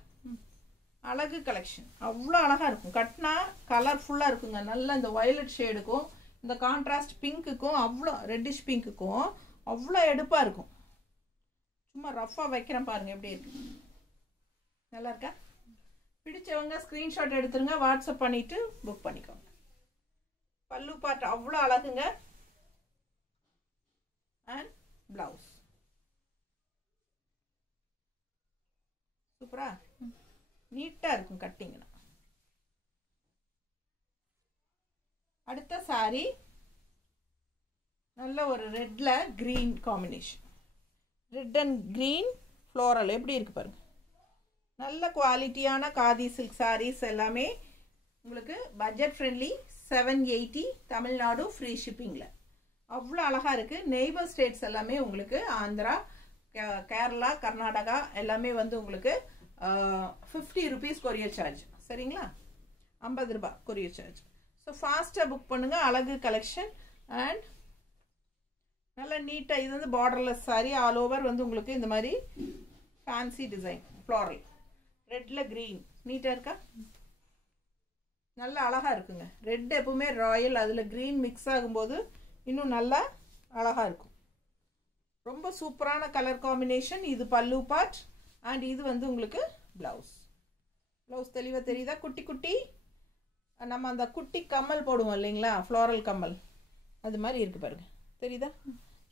அழகு கலெக்ஷன் அவ்வளோ அழகாக இருக்கும். கட்டினா கலர்ஃபுல்லாக இருக்குங்க. நல்லா இந்த வயலட் ஷேடுக்கும் இந்த கான்ட்ராஸ்ட் பிங்க்குக்கும் அவ்வளோ ரெட்டிஷ் பிங்க்குக்கும் அவ்வளோ எடுப்பாக இருக்கும். சும்மா ரஃப்பாக வைக்கிறேன் பாருங்கள் எப்படி இருக்கு. நல்லா இருக்கா? பிடிச்சவங்க ஸ்க்ரீன்ஷாட் எடுத்துருங்க, வாட்ஸ்அப் பண்ணிவிட்டு புக் பண்ணிக்கோங்க. பல்லு பார்ட் அவ்வளோ அழகுங்க. அண்ட் ப்ளவுஸ் சூப்பரா நீட்டா இருக்கும் கட்டிங்னா. அடுத்த சாரி நல்ல ஒரு ரெட்ல green combination. Red and green floral எப்படி இருக்கு பாருங்க. நல்ல குவாலிட்டியான காதி சில்க் சாரீஸ் எல்லாமே உங்களுக்கு பட்ஜெட் ஃப்ரெண்ட்லி. 780 தமிழ்நாடு ஃப்ரீ ஷிப்பிங்கில். அவ்வளோ அழகாக இருக்குது. நெய்பர் ஸ்டேட்ஸ் எல்லாமே உங்களுக்கு ஆந்திரா, கேரளா, கர்நாடகா எல்லாமே வந்து உங்களுக்கு 50 rupees கொரியர் சார்ஜ். சரிங்களா? 50 ரூபாய் கொரியர் சார்ஜ். ஸோ ஃபாஸ்ட்டாக புக் பண்ணுங்கள். அழகு கலெக்ஷன் அண்ட் நல்லா நீட்டாக. இது வந்து பார்டர்லெஸ் சாரி. ஆல் ஓவர் வந்து உங்களுக்கு இந்த மாதிரி ஃபேன்சி டிசைன் ஃப்ளாரல் ரெட்ல கிரீன் நீட்டாக இருக்கா? நல்லா அழகாக இருக்குங்க. ரெட் எப்பவுமே ராயல், அதில் க்ரீன் மிக்ஸ் ஆகும்போது இன்னும் நல்லா அழகாக இருக்கும். ரொம்ப சூப்பரான கலர் காம்பினேஷன். இது பல்லு பார்ட் அண்ட் இது வந்து உங்களுக்கு ப்ளவுஸ். ப்ளவுஸ் தெளிவாக தெரியுதா? குட்டி குட்டி நம்ம அந்த குட்டி கம்மல் போடுவோம் இல்லைங்களா, ஃப்ளாரல் கம்மல், அது மாதிரி இருக்குது பாருங்க. தெரியுதா?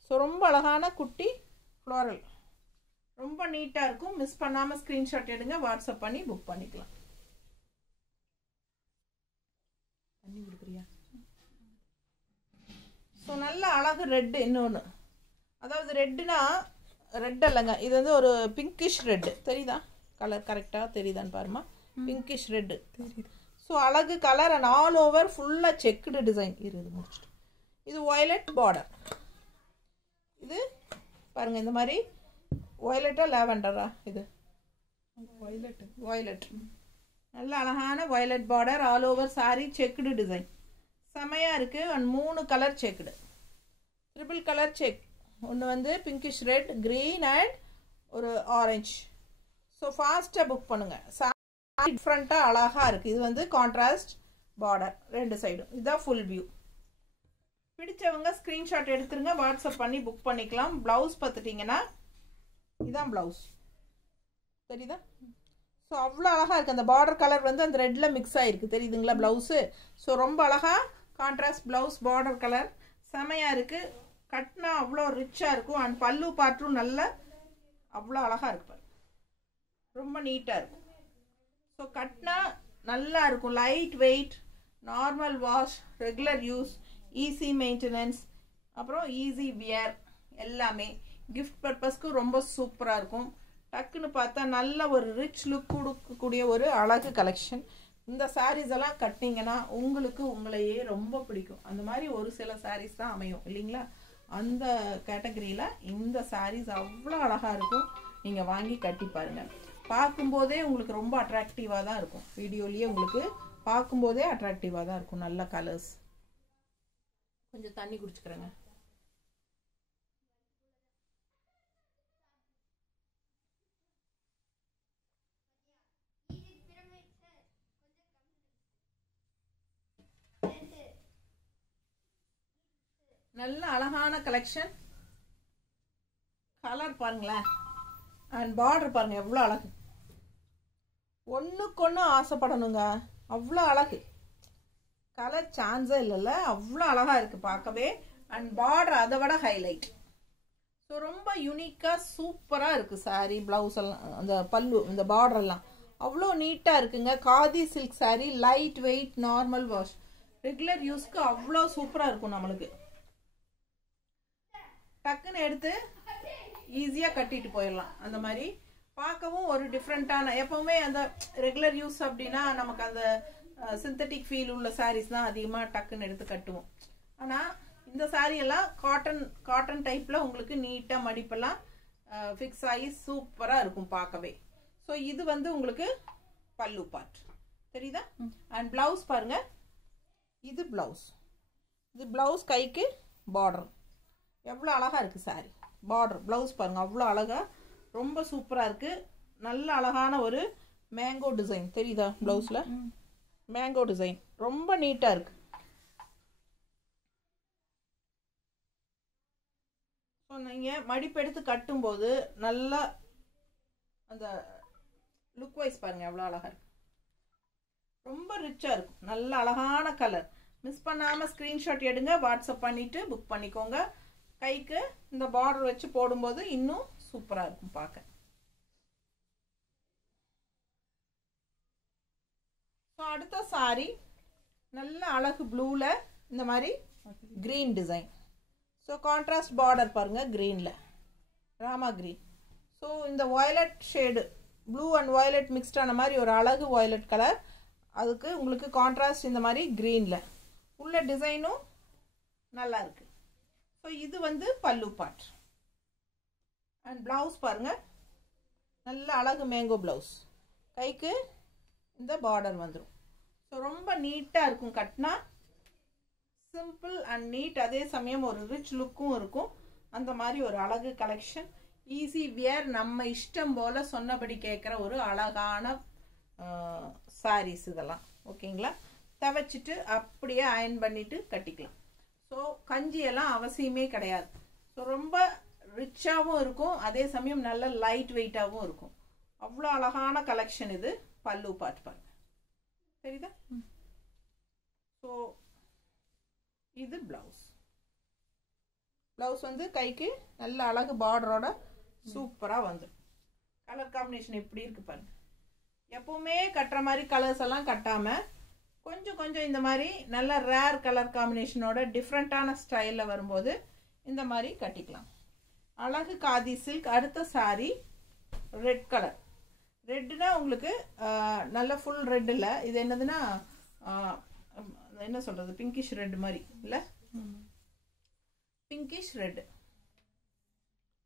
ஸோ ரொம்ப அழகான குட்டி ஃப்ளாரல், ரொம்ப நீட்டாக இருக்கும். மிஸ் பண்ணாமல் ஸ்க்ரீன்ஷாட் எடுங்க, வாட்ஸ்அப் பண்ணி புக் பண்ணிக்கலாம். பண்ணி கொடுக்குறியா? ஸோ நல்ல அழகு ரெட்டு. இன்னொன்று, அதாவது ரெட்டுனா ரெட் இல்லைங்க, இது வந்து ஒரு பிங்கிஷ் ரெட்டு. தெரியுதா? கலர் கரெக்டாக தெரியுதான்னு பாருமா. பிங்கிஷ் ரெட்டு தெரியுது. ஸோ அழகு கலர் அண்ட் ஆல் ஓவர் ஃபுல்லாக செக்குடு டிசைன். இது முடிச்சுட்டு இது வயலட் பார்டர். இது பாருங்கள், இந்த மாதிரி வயலட்டா லேவெண்டரா? இது வயலட். வயலட் நல்ல அழகான violet border. All over sorry checked design செமையாக இருக்குது. And 3 colour checked, triple colour check. ஒன்று வந்து பிங்கிஷ் ரெட், க்ரீன் அண்ட் ஒரு ஆரஞ்சு. ஸோ ஃபாஸ்ட்டாக புக் பண்ணுங்கள். சாரி டிஃப்ரெண்ட்டாக அழகாக இருக்குது. இது வந்து கான்ட்ராஸ்ட் பார்டர் 2 சைடும். இதுதான் ஃபுல் வியூ. பிடிச்சவங்க ஸ்க்ரீன்ஷாட் எடுத்துருங்க, வாட்ஸ்அப் பண்ணி புக் பண்ணிக்கலாம். ப்ளவுஸ் பார்த்துட்டிங்கன்னா இதுதான் ப்ளவுஸ். தெரியுதா? ஸோ அவ்வளோ அழகாக இருக்குது. அந்த பார்டர் கலர் வந்து அந்த ரெட்டில் மிக்ஸ் ஆகிருக்கு. தெரியுதுங்களா ப்ளவுஸு? ஸோ ரொம்ப அழகாக கான்ட்ராஸ்ட் ப்ளவுஸ், பார்டர் கலர் செமையாக இருக்குது. கட்டினா அவ்வளோ ரிச்சாக இருக்கும். அண்ட் பல்லு பாட்டும் நல்ல அவ்வளோ அழகாக இருக்கு. ரொம்ப நீட்டாக இருக்கும். ஸோ கட்டினா நல்லா இருக்கும். Light weight, normal wash, regular use, easy maintenance, அப்புறம் ஈஸி வியர் எல்லாமே. கிஃப்ட் பர்பஸ்க்கு ரொம்ப சூப்பராக இருக்கும். டக்குன்னு பார்த்தா நல்ல ஒரு ரிச் லுக் கொடுக்கக்கூடிய ஒரு அழகு கலெக்ஷன். இந்த சாரீஸ் எல்லாம் கட்டினீங்கன்னா உங்களுக்கு உங்களையே ரொம்ப பிடிக்கும். அந்த மாதிரி ஒரு சில சாரீஸ் தான் அமையும் இல்லைங்களா? அந்த கேட்டகரியில் இந்த சாரீஸ் அவ்வளோ அழகாக இருக்கும். நீங்கள் வாங்கி கட்டி பாருங்கள். பார்க்கும்போதே உங்களுக்கு ரொம்ப அட்ராக்டிவாக தான் இருக்கும். வீடியோலேயே உங்களுக்கு பார்க்கும்போதே அட்ராக்டிவாக தான் இருக்கும். நல்ல கலர்ஸ். கொஞ்சம் தண்ணி குடிச்சுக்கிறேங்க. நல்ல அழகான கலெக்ஷன். கலர் பாருங்களேன் அண்ட் பார்டர் பாருங்க எவ்வளோ அழகு. ஒன்றுக்கு ஒன்று ஆசைப்படணுங்க, அவ்வளோ அழகு. கலர் சான்ஸே இல்லைல்ல, அவ்வளோ அழகாக இருக்குது பார்க்கவே. அண்ட் பார்டர் அதை விட ஹைலைட். ஸோ ரொம்ப யூனிக்காக சூப்பராக இருக்குது சாரீ. ப்ளவுஸ் எல்லாம், அந்த பல்லு, இந்த பார்டர் எல்லாம் அவ்வளோ நீட்டாக இருக்குங்க. Khadi silk sari, light weight, normal wash, regular யூஸ்க்கு அவ்வளோ சூப்பராக இருக்கும். நம்மளுக்கு டக்குன்னு எடுத்து ஈஸியாக கட்டிட்டு போயிடலாம். அந்த மாதிரி பார்க்கவும் ஒரு டிஃப்ரெண்ட்டான, எப்போவுமே அந்த ரெகுலர் யூஸ் அப்படின்னா நமக்கு அந்த சிந்தட்டிக் ஃபீல் உள்ள சாரீஸ் தான் அதிகமாக டக்குன்னு எடுத்து கட்டுவோம். ஆனால் இந்த சாரியெல்லாம் காட்டன் டைப்பில் உங்களுக்கு நீட்டாக மடிப்பெல்லாம் ஃபிக்ஸ் ஆகி சூப்பராக இருக்கும் பார்க்கவே. ஸோ இது வந்து உங்களுக்கு பல்லு பார்ட். தெரியுதா? அண்ட் ப்ளவுஸ் பாருங்கள். இது ப்ளவுஸ். இது ப்ளவுஸ், கைக்கு பார்டர் எவ்வளோ அழகாக இருக்குது சாரி. பார்டர் ப்ளவுஸ் பாருங்கள் அவ்வளோ அழகாக, ரொம்ப சூப்பராக இருக்குது. நல்ல அழகான ஒரு மேங்கோ டிசைன். தெரியுதா? ப்ளவுஸில் மேங்கோ டிசைன் ரொம்ப நீட்டாக இருக்குது. ஸோ நீங்கள் மடிப்பு எடுத்து கட்டும்போது நல்லா அந்த லுக் வைஸ் பாருங்கள் எவ்வளோ அழகாக இருக்குது. ரொம்ப ரிச்சாக இருக்கும். நல்ல அழகான கலர். மிஸ் பண்ணாமல் ஸ்க்ரீன்ஷாட் எடுங்க, வாட்ஸ்அப் பண்ணிவிட்டு புக் பண்ணிக்கோங்க. கைக்கு இந்த பார்டர் வச்சு போடும்போது இன்னும் சூப்பராக இருக்கும் பார்க்க. ஸோ அடுத்த சாரி நல்ல அழகு ப்ளூவில் இந்த மாதிரி green design. So contrast border பாருங்கள் க்ரீனில், ராமா க்ரீன். ஸோ இந்த violet shade blue and violet மிக்ஸ்டான மாதிரி ஒரு அழகு வயலட் கலர், அதுக்கு உங்களுக்கு கான்ட்ராஸ்ட் இந்த மாதிரி க்ரீனில் உள்ள டிசைனும் நல்லா இருக்குது. ஸோ இது வந்து பல்லு பார்ட். அண்ட் ப்ளவுஸ் பாருங்கள் நல்ல அழகு மேங்கோ ப்ளவுஸ், கைக்கு இந்த பார்டர் வந்துடும். ஸோ ரொம்ப நீட்டாக இருக்கும், கட்டினா சிம்பிள் அண்ட் நீட், அதே சமயம் ஒரு ரிச் லுக்கும் இருக்கும். அந்த மாதிரி ஒரு அழகு கலெக்ஷன், ஈஸி வியர், நம்ம இஷ்டம் போல் சொன்னபடி கேட்குற ஒரு அழகான சாரீஸ் இதெல்லாம். ஓகேங்களா? துவைச்சிட்டு அப்படியே அயன் பண்ணிவிட்டு கட்டிக்கலாம். ஸோ கஞ்சியெல்லாம் அவசியமே கிடையாது. ஸோ ரொம்ப ரிச்சாகவும் இருக்கும், அதே சமயம் நல்ல லைட் வெயிட்டாகவும் இருக்கும். அவ்வளோ அழகான கலெக்ஷன் இது. பல்லு பார்ட் பாருங்க, சரிதா? ஸோ இது ப்ளவுஸ். ப்ளவுஸ் வந்து கைக்கு நல்ல அழகு பார்டரோட சூப்பராக வந்துடும். கலர் காம்பினேஷன் எப்படி இருக்கு பாருங்க. எப்பவுமே கட்டுற மாதிரி கலர்ஸ் எல்லாம் கட்டாமல் கொஞ்சம் கொஞ்சம் இந்த மாதிரி நல்ல ரேர் கலர் காம்பினேஷனோட டிஃப்ரெண்ட்டான ஸ்டைலில் வரும்போது இந்த மாதிரி கட்டிக்கலாம். அழகு காதி சில்க். அடுத்த சாரி ரெட் கலர். ரெட்டுனா உங்களுக்கு நல்ல ஃபுல் ரெட் இல்லை, இது என்னதுன்னா என்ன சொல்கிறது, பிங்கிஷ் ரெட் மாதிரி இல்லை, பிங்கிஷ் ரெட்.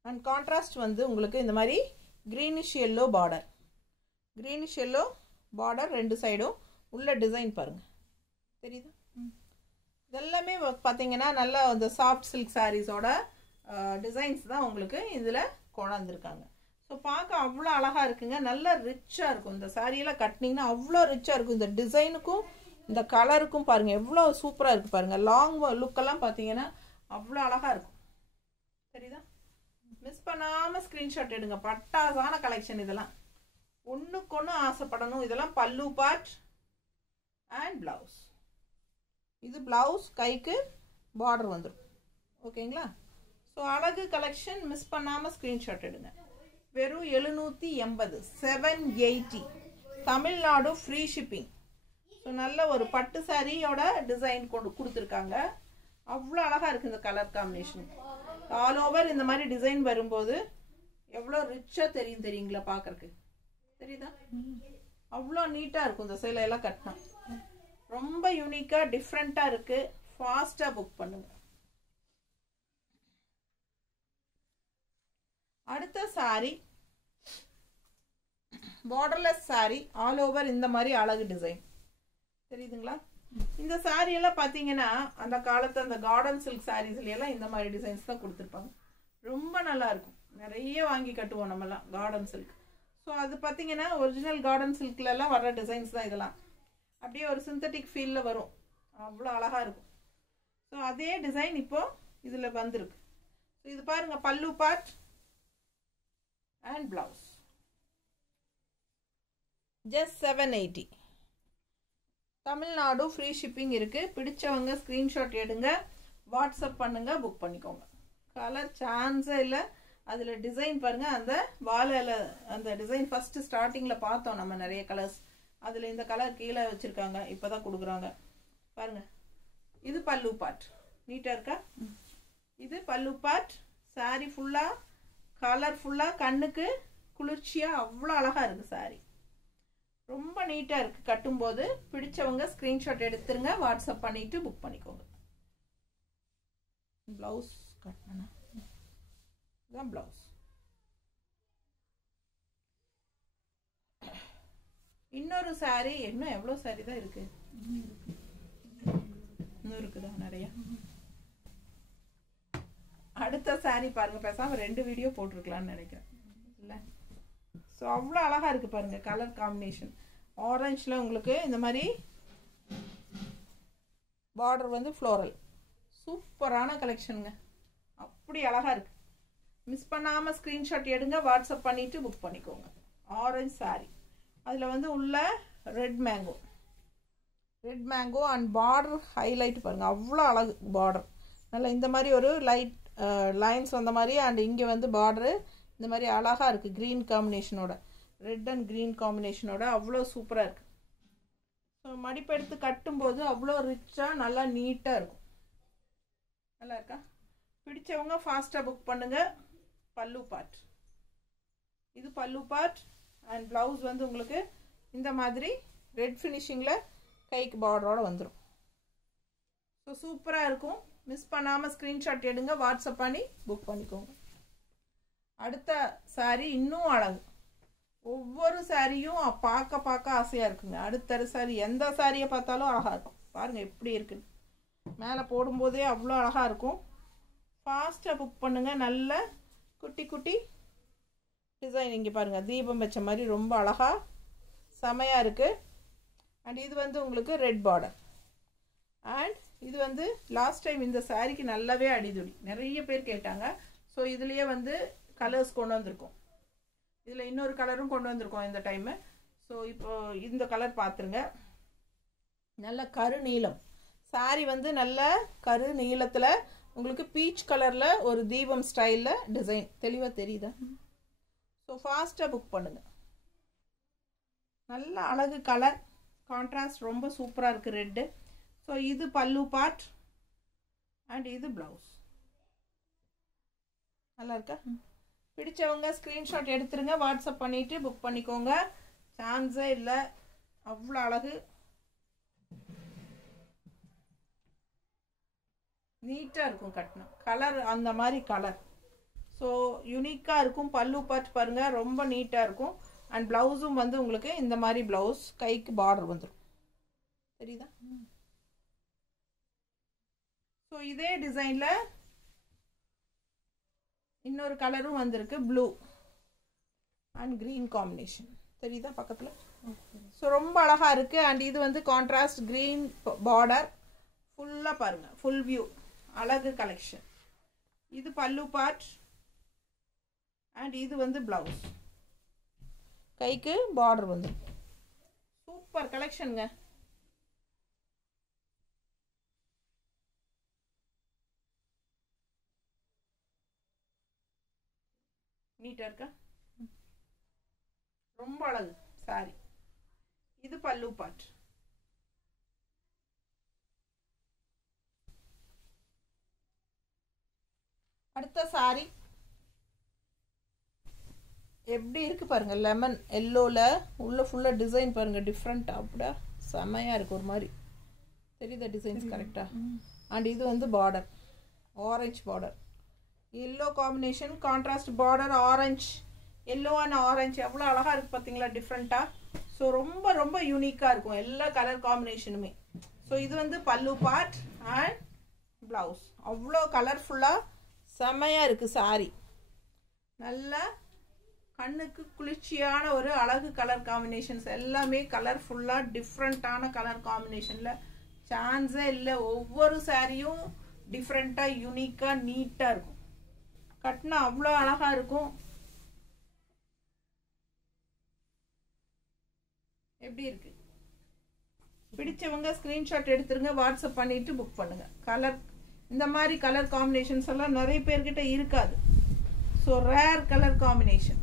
அண்ட் கான்ட்ராஸ்ட் வந்து உங்களுக்கு இந்த மாதிரி greenish yellow border, greenish yellow border ரெண்டு சைடும். உள்ள டிசைன் பாருங்கள், தெரியுதா? இதெல்லாமே பார்த்தீங்கன்னா நல்லா அந்த சாஃப்ட் சில்க் சாரீஸோட டிசைன்ஸ் தான் உங்களுக்கு இதில் கொண்டாந்துருக்காங்க. ஸோ பார்க்க அவ்வளோ அழகாக இருக்குங்க, நல்லா ரிச்சாக இருக்கும். இந்த சாரியெல்லாம் கட்டினீங்கன்னா அவ்வளோ ரிச்சாக இருக்கும். இந்த டிசைனுக்கும் இந்த கலருக்கும் பாருங்கள் எவ்வளோ சூப்பராக இருக்குது பாருங்கள். லாங் லுக்கெல்லாம் பார்த்தீங்கன்னா அவ்வளோ அழகாக இருக்கும், சரிதா? மிஸ் பண்ணாமல் ஸ்க்ரீன்ஷாட் எடுங்க. பட்டாசான கலெக்ஷன் இதெல்லாம், ஒன்றுக்கு ஒன்று ஆசைப்படணும். இதெல்லாம் பல்லு பார்ட் அண்ட் ப்ளவுஸ். இது ப்ளவுஸ், கைக்கு பார்டர் வந்துடும். ஓகேங்களா? ஸோ அழகு கலெக்ஷன், மிஸ் பண்ணாமல் ஸ்க்ரீன்ஷாட் எடுங்க. வெறும் 780, 780, தமிழ்நாடு ஃப்ரீ ஷிப்பிங். ஸோ நல்ல ஒரு பட்டு சாரியோட டிசைன் கொண்டு கொடுத்துருக்காங்க. அவ்வளோ அழகாக இருக்குது இந்த கலர் காம்பினேஷன். ஆல் ஓவர் இந்த மாதிரி டிசைன் வரும்போது எவ்வளோ ரிச்சாக தெரியுங்களா பார்க்குறக்கு, தெரியுதா? அவ்வளோ நீட்டாக இருக்கும் இந்த சேலையெல்லாம் கட்டினா. ரொம்ப யூனிக்காக டிஃப்ரெண்ட்டாக இருக்குது. ஃபாஸ்ட்டாக புக் பண்ணுங்க. அடுத்த sorry borderless sorry, all over இந்த மாதிரி அழகு டிசைன், தெரியுதுங்களா? இந்த சாரி எல்லாம் பார்த்தீங்கன்னா அந்த காலத்து அந்த கார்டன் சில்க் சாரீஸ்ல எல்லாம் இந்த மாதிரி டிசைன்ஸ் தான் கொடுத்துருப்பாங்க. ரொம்ப நல்லா இருக்கும், நிறைய வாங்கி கட்டுவோம் நம்மலாம் கார்டன் சில்க். ஸோ அது பார்த்தீங்கன்னா ஒரிஜினல் கார்டன் சில்க்லலாம் வர்ற டிசைன்ஸ் தான் இதெல்லாம். அப்படியே ஒரு சிந்தட்டிக் ஃபீலில் வரும், அவ்வளோ அழகாக இருக்கும். ஸோ அதே டிசைன் இப்போ இதில் வந்திருக்கு. ஸோ இது பாருங்கள், பல்லு part and blouse. Just 780. Tamil Nadu free shipping இருக்குது. பிடிச்சவங்க ஸ்க்ரீன்ஷாட் எடுங்க, வாட்ஸ்அப் பண்ணுங்கள், புக் பண்ணிக்கோங்க. கலர் சான்ஸே இல்லை. அதில் டிசைன் பாருங்கள், அந்த வாழையில் அந்த டிசைன் ஃபஸ்ட்டு ஸ்டார்டிங்கில் பார்த்தோம் நம்ம நிறைய கலர்ஸ். அதில் இந்த கலர் கீழே வச்சுருக்காங்க, இப்போ தான் கொடுக்குறாங்க பாருங்கள். இது பல்லு பார்ட், நீட்டாக இருக்கா? இது பல்லு பார்ட். சாரி ஃபுல்லாக கலர்ஃபுல்லாக, கண்ணுக்கு குளிர்ச்சியாக அவ்வளோ அழகாக இருக்குது சாரி. ரொம்ப நீட்டாக இருக்குது கட்டும்போது. பிடிச்சவங்க ஸ்க்ரீன்ஷாட் எடுத்துருங்க, வாட்ஸ்அப் பண்ணிவிட்டு புக் பண்ணிக்கோங்க. ப்ளவுஸ் கட்டணா இதுதான் ப்ளவுஸ். இன்னொரு சாரி, இன்னும் எவ்வளோ சாரி தான் இருக்கு? இன்னும் இருக்குதா நிறைய. அடுத்த சாரி பாருங்க, பேசாம 2 வீடியோ போட்டிருக்கலாம்னு நினைக்கிறேன் இல்லை? ஸோ அவ்வளோ அழகாக இருக்குது பாருங்கள் கலர் காம்பினேஷன். ஆரஞ்சில் உங்களுக்கு இந்த மாதிரி பார்டர் வந்து ஃப்ளோரல், சூப்பரான கலெக்ஷனுங்க, அப்படி அழகாக இருக்குது. மிஸ் பண்ணாமல் ஸ்க்ரீன்ஷாட் எடுங்க, வாட்ஸ்அப் பண்ணிவிட்டு புக் பண்ணிக்கோங்க. ஆரஞ்ச் சாரி, அதில் வந்து உள்ள red mango and border highlight பாருங்கள், அவ்வளோ அழகு பார்டர். நல்லா இந்த மாதிரி ஒரு லைட் லைன்ஸ் வந்த மாதிரி, அண்ட் இங்கே வந்து பார்டரு இந்த மாதிரி அழகாக இருக்குது. க்ரீன் காம்பினேஷனோட, ரெட் அண்ட் க்ரீன் காம்பினேஷனோட அவ்வளோ சூப்பராக இருக்குது. ஸோ மடிப்பு எடுத்து கட்டும்போது அவ்வளோ ரிச்சாக நல்லா நீட்டாக இருக்கும். நல்லா இருக்கா? பிடிச்சவங்க ஃபாஸ்ட்டாக புக் பண்ணுங்கள். பல்லு பார்ட், இது பல்லு பார்ட். அண்ட் ப்ளவுஸ் வந்து உங்களுக்கு இந்த மாதிரி ரெட் ஃபினிஷிங்கில் கைக்கு பார்டரோடு வந்துடும். ஸோ சூப்பராக இருக்கும். மிஸ் பண்ணாமல் ஸ்க்ரீன்ஷாட் எடுங்க, வாட்ஸ்அப் பண்ணி புக் பண்ணிக்கோங்க. அடுத்த சாரீ இன்னும் அழகு. ஒவ்வொரு சாரியும் பார்க்க ஆசையாக இருக்குங்க. அடுத்த சாரி எந்த சாரியை பார்த்தாலும் அழகாக இருக்கும். பாருங்கள் எப்படி இருக்குன்னு. மேலே போடும்போதே அவ்வளோ அழகாக இருக்கும். ஃபாஸ்ட்டாக புக் பண்ணுங்கள். நல்ல குட்டி குட்டி டிசைன் இங்கே பாருங்கள், தீபம் வச்ச மாதிரி ரொம்ப அழகாக செமையாக இருக்குது. அண்ட் இது வந்து உங்களுக்கு ரெட் பார்டர். அண்ட் இது வந்து லாஸ்ட் டைம் இந்த சாரிக்கு நல்லாவே அடிதுடி நிறைய பேர் கேட்டாங்க. ஸோ இதுலேயே வந்து கலர்ஸ் கொண்டு வந்திருக்கோம். இதில் இன்னொரு கலரும் கொண்டு வந்திருக்கோம் இந்த டைமு. ஸோ இப்போ இந்த கலர் பார்த்துருங்க. நல்ல கரு நீலம் சாரி வந்து நல்ல கரு நீளத்தில் உங்களுக்கு பீச் கலரில் ஒரு தீபம் ஸ்டைலில் டிசைன் தெளிவாக தெரியுதா? ஸோ ஃபாஸ்ட்டாக புக் பண்ணுங்கள். நல்ல அழகு கலர் கான்ட்ராஸ்ட் ரொம்ப சூப்பராக இருக்குது ரெட்டு. ஸோ இது பல்லு பார்ட் அண்ட் இது ப்ளவுஸ். நல்லா இருக்கா? பிடிச்சவங்க ஸ்க்ரீன்ஷாட் எடுத்துருங்க, வாட்ஸ்அப் பண்ணிவிட்டு புக் பண்ணிக்கோங்க. சான்ஸே இல்லை, அவ்வளோ அழகு. நீட்டாக இருக்கும் கட்டினா. கலர் அந்த மாதிரி கலர். ஸோ யூனிக்காக இருக்கும். பல்லு பார்ட் பாருங்கள் ரொம்ப நீட்டாக இருக்கும். அண்ட் ப்ளவுஸும் வந்து உங்களுக்கு இந்த மாதிரி ப்ளவுஸ் கைக்கு பார்டர் வந்துடும். தெரியுதா? ஸோ இதே டிசைனில் இன்னொரு கலரும் வந்திருக்கு, ப்ளூ அண்ட் க்ரீன் காம்பினேஷன். தெரியுதா பக்கத்தில்? ஸோ ரொம்ப அழகாக இருக்குது. அண்ட் இது வந்து கான்ட்ராஸ்ட் க்ரீன் பார்டர். ஃபுல்லாக பாருங்கள், ஃபுல் வியூ அழகு கலெக்ஷன். இது பல்லு பார்ட் அண்ட் இது வந்து ப்ளவுஸ் கைக்கு பார்டர் வந்து. சூப்பர் கலெக்ஷனுங்க. நீட்டாக இருக்கா? ரொம்ப அழகு சாரி. இது பல்லு பார்ட். அடுத்த சாரி எப்படி இருக்கு பாருங்க. லெமன் எல்லோவில் உள்ள ஃபுல்லாக டிசைன் பாருங்க, டிஃப்ரெண்ட்டாக அப்படியே செம்மையாக இருக்குது ஒரு மாதிரி. தெரியுதா டிசைன்ஸ் கரெக்டாக? அண்ட் இது வந்து border orange border, yellow combination, contrast border, orange, yellow and orange எவ்வளோ அழகாக இருக்குது பார்த்தீங்களா டிஃப்ரெண்ட்டாக. ஸோ ரொம்ப ரொம்ப யூனிக்காக இருக்கும் எல்லா கலர் காம்பினேஷனுமே. ஸோ இது வந்து பல்லு பார்ட் அண்ட் ப்ளவுஸ். அவ்வளோ கலர்ஃபுல்லாக செம்மையாக இருக்குது சாரி. நல்லா கண்ணுக்கு குளிர்ச்சியான ஒரு அழகு கலர் காம்பினேஷன்ஸ் எல்லாமே கலர்ஃபுல்லாக டிஃப்ரெண்ட்டான கலர் காம்பினேஷனில் சான்ஸே இல்லை. ஒவ்வொரு சாரியும் டிஃப்ரெண்ட்டாக யூனிக்காக நீட்டாக இருக்கும். கட்டினா அவ்வளோ அழகாக இருக்கும். எப்படி இருக்கு? பிடிச்சவங்க ஸ்க்ரீன்ஷாட் எடுத்துருங்க, வாட்ஸ்அப் பண்ணிட்டு புக் பண்ணுங்க. கலர் இந்த மாதிரி கலர் காம்பினேஷன்ஸ் எல்லாம் நிறைய பேர்கிட்ட இருக்காது. ஸோ ரேர் கலர் காம்பினேஷன்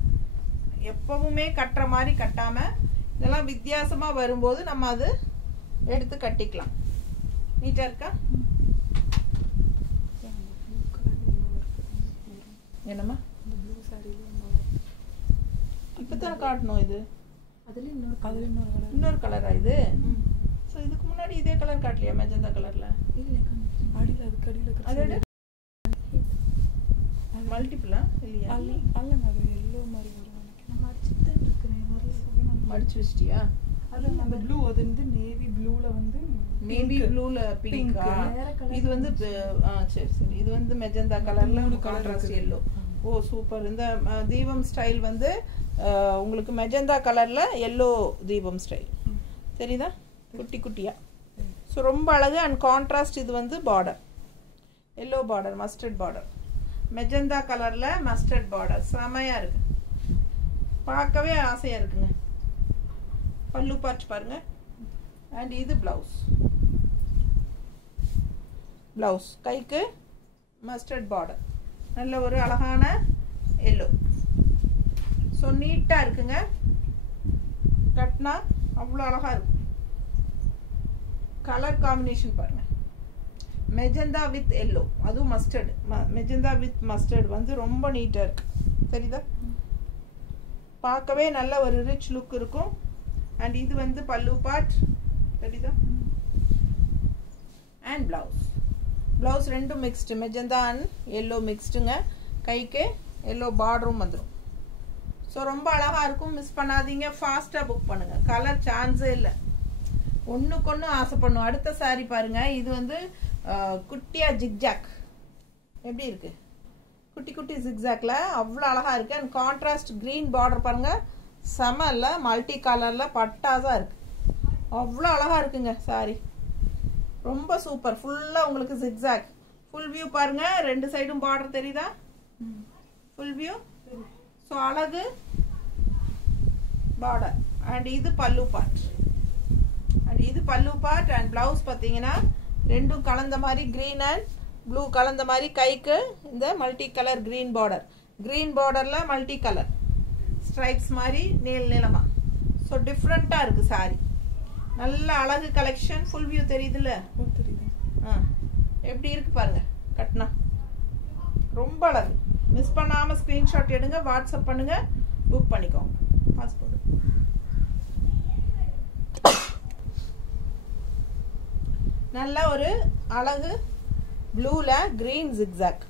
எப்பவுமே கட்டுற மாதிரி கட்டாமல் இதெல்லாம் வித்தியாசமாக வரும்போது நம்ம அது எடுத்து கட்டிக்கலாம். நீட்டாக இருக்கா? என்னம்மா இப்போத்தானே காட்டணும்? இது இன்னொரு கலரா இது? ஸோ இதுக்கு முன்னாடி இதே கலர் காட்டலையா மெஜந்தா கலரில்? அதோட மல்டிபிளா இல்லையா? மடிச்சு வச்சிட்டியா? அது அந்த ப்ளூ, அது வந்து நேவி ப்ளூல வந்து நேவி ப்ளூல பிங்கா? இது வந்து சரி சரி, இது வந்து மெஜந்தா கலர்ல கான்ட்ராஸ்ட் எல்லோ. ஓ சூப்பர். இந்த தீபம் ஸ்டைல் வந்து உங்களுக்கு மெஜந்தா கலர்ல எல்லோ தீபம் ஸ்டைல் தெரியுதா? குட்டி குட்டியா. ஸோ ரொம்ப அழகு. அண்ட் கான்ட்ராஸ்ட் இது வந்து border yellow border, mustard border, magenta கலர்ல மஸ்டர்ட் பார்டர். செமையா இருக்கு, பார்க்கவே ஆசையா இருக்குங்க. பல்லு பார்ட் பாருங்க. அண்ட் இது பிளவுஸ். பிளவுஸ் கைக்கு மஸ்டர்ட் பார்டர், நல்ல ஒரு அழகான எல்லோ. ஸோ நீட்டாக இருக்குங்க. கட்டினா அவ்வளோ அழகாக இருக்கும். கலர் காம்பினேஷன் பாருங்க, மெஜந்தா வித் எல்லோ, அதுவும் மஸ்டர்டு. மெஜந்தா வித் மஸ்டர்டு வந்து ரொம்ப நீட்டாக இருக்கு. சரிதா? பார்க்கவே நல்ல ஒரு ரிச் லுக் இருக்கும். அண்ட் இது வந்து பல்லு பார்ட். சரிதா? And blouse. பிளவுஸ் ரெண்டும் மிக்ஸ்டு, மெஜந்தா அண்ட் எல்லோ மிக்ஸ்டுங்க. கைக்கு எல்லோ பார்டரும் வந்துடும். ஸோ ரொம்ப அழகாக இருக்கும். மிஸ் பண்ணாதீங்க, ஃபாஸ்ட்டாக புக் பண்ணுங்கள். கலர் சான்ஸே இல்லை. ஒன்றுக்கு ஒன்று ஆசைப்படணும். அடுத்த சாரி பாருங்க, இது வந்து குட்டியா ஜிக்ஜாக் எப்படி இருக்கு, குட்டி குட்டி ஜிக்ஜாக்ல அவ்வளோ அழகா இருக்கு. அண்ட் கான்ட்ராஸ்ட் கிரீன் பார்டர் பாருங்க, செம இல்லை, மல்டி கலர்ல பட்டாசா இருக்கு. அவ்வளோ அழகா இருக்குங்க சாரி, ரொம்ப சூப்பர். ஃபுல்லா உங்களுக்கு ஜிக்ஜாக். ஃபுல் வியூ பாருங்க, ரெண்டு சைடும் பார்டர் தெரியுதா? Full view. ஸோ அழகு பார்டர். அண்ட் இது பல்லு பார்ட். அண்ட் இது பல்லு பார்ட். அண்ட் பிளவுஸ் பார்த்தீங்கன்னா ரெண்டும் கலந்த மாதிரி கிரீன் அண்ட் ப்ளூ கலந்த மாதிரி, கைக்கு இந்த multi colour green border. Green பார்டர்ல மல்டி கலர் ஸ்ட்ரைப்ஸ் மாதிரி நீளமா. ஸோ டிஃப்ரெண்டா இருக்கு சாரி. நல்ல அழகு கலெக்ஷன். ஃபுல் வியூ தெரியுதுல்ல? எப்படி இருக்கு பாருங்க கட்னா, ரொம்ப அழகு. மிஸ் பண்ணாம ஸ்கிரீன்ஷாட் எடுங்க, வாட்ஸ்அப் பண்ணுங்க, புக் பண்ணிக்கோங்க. பாஸ்போர்ட் நல்ல ஒரு அழகு ப்ளூல green zigzag,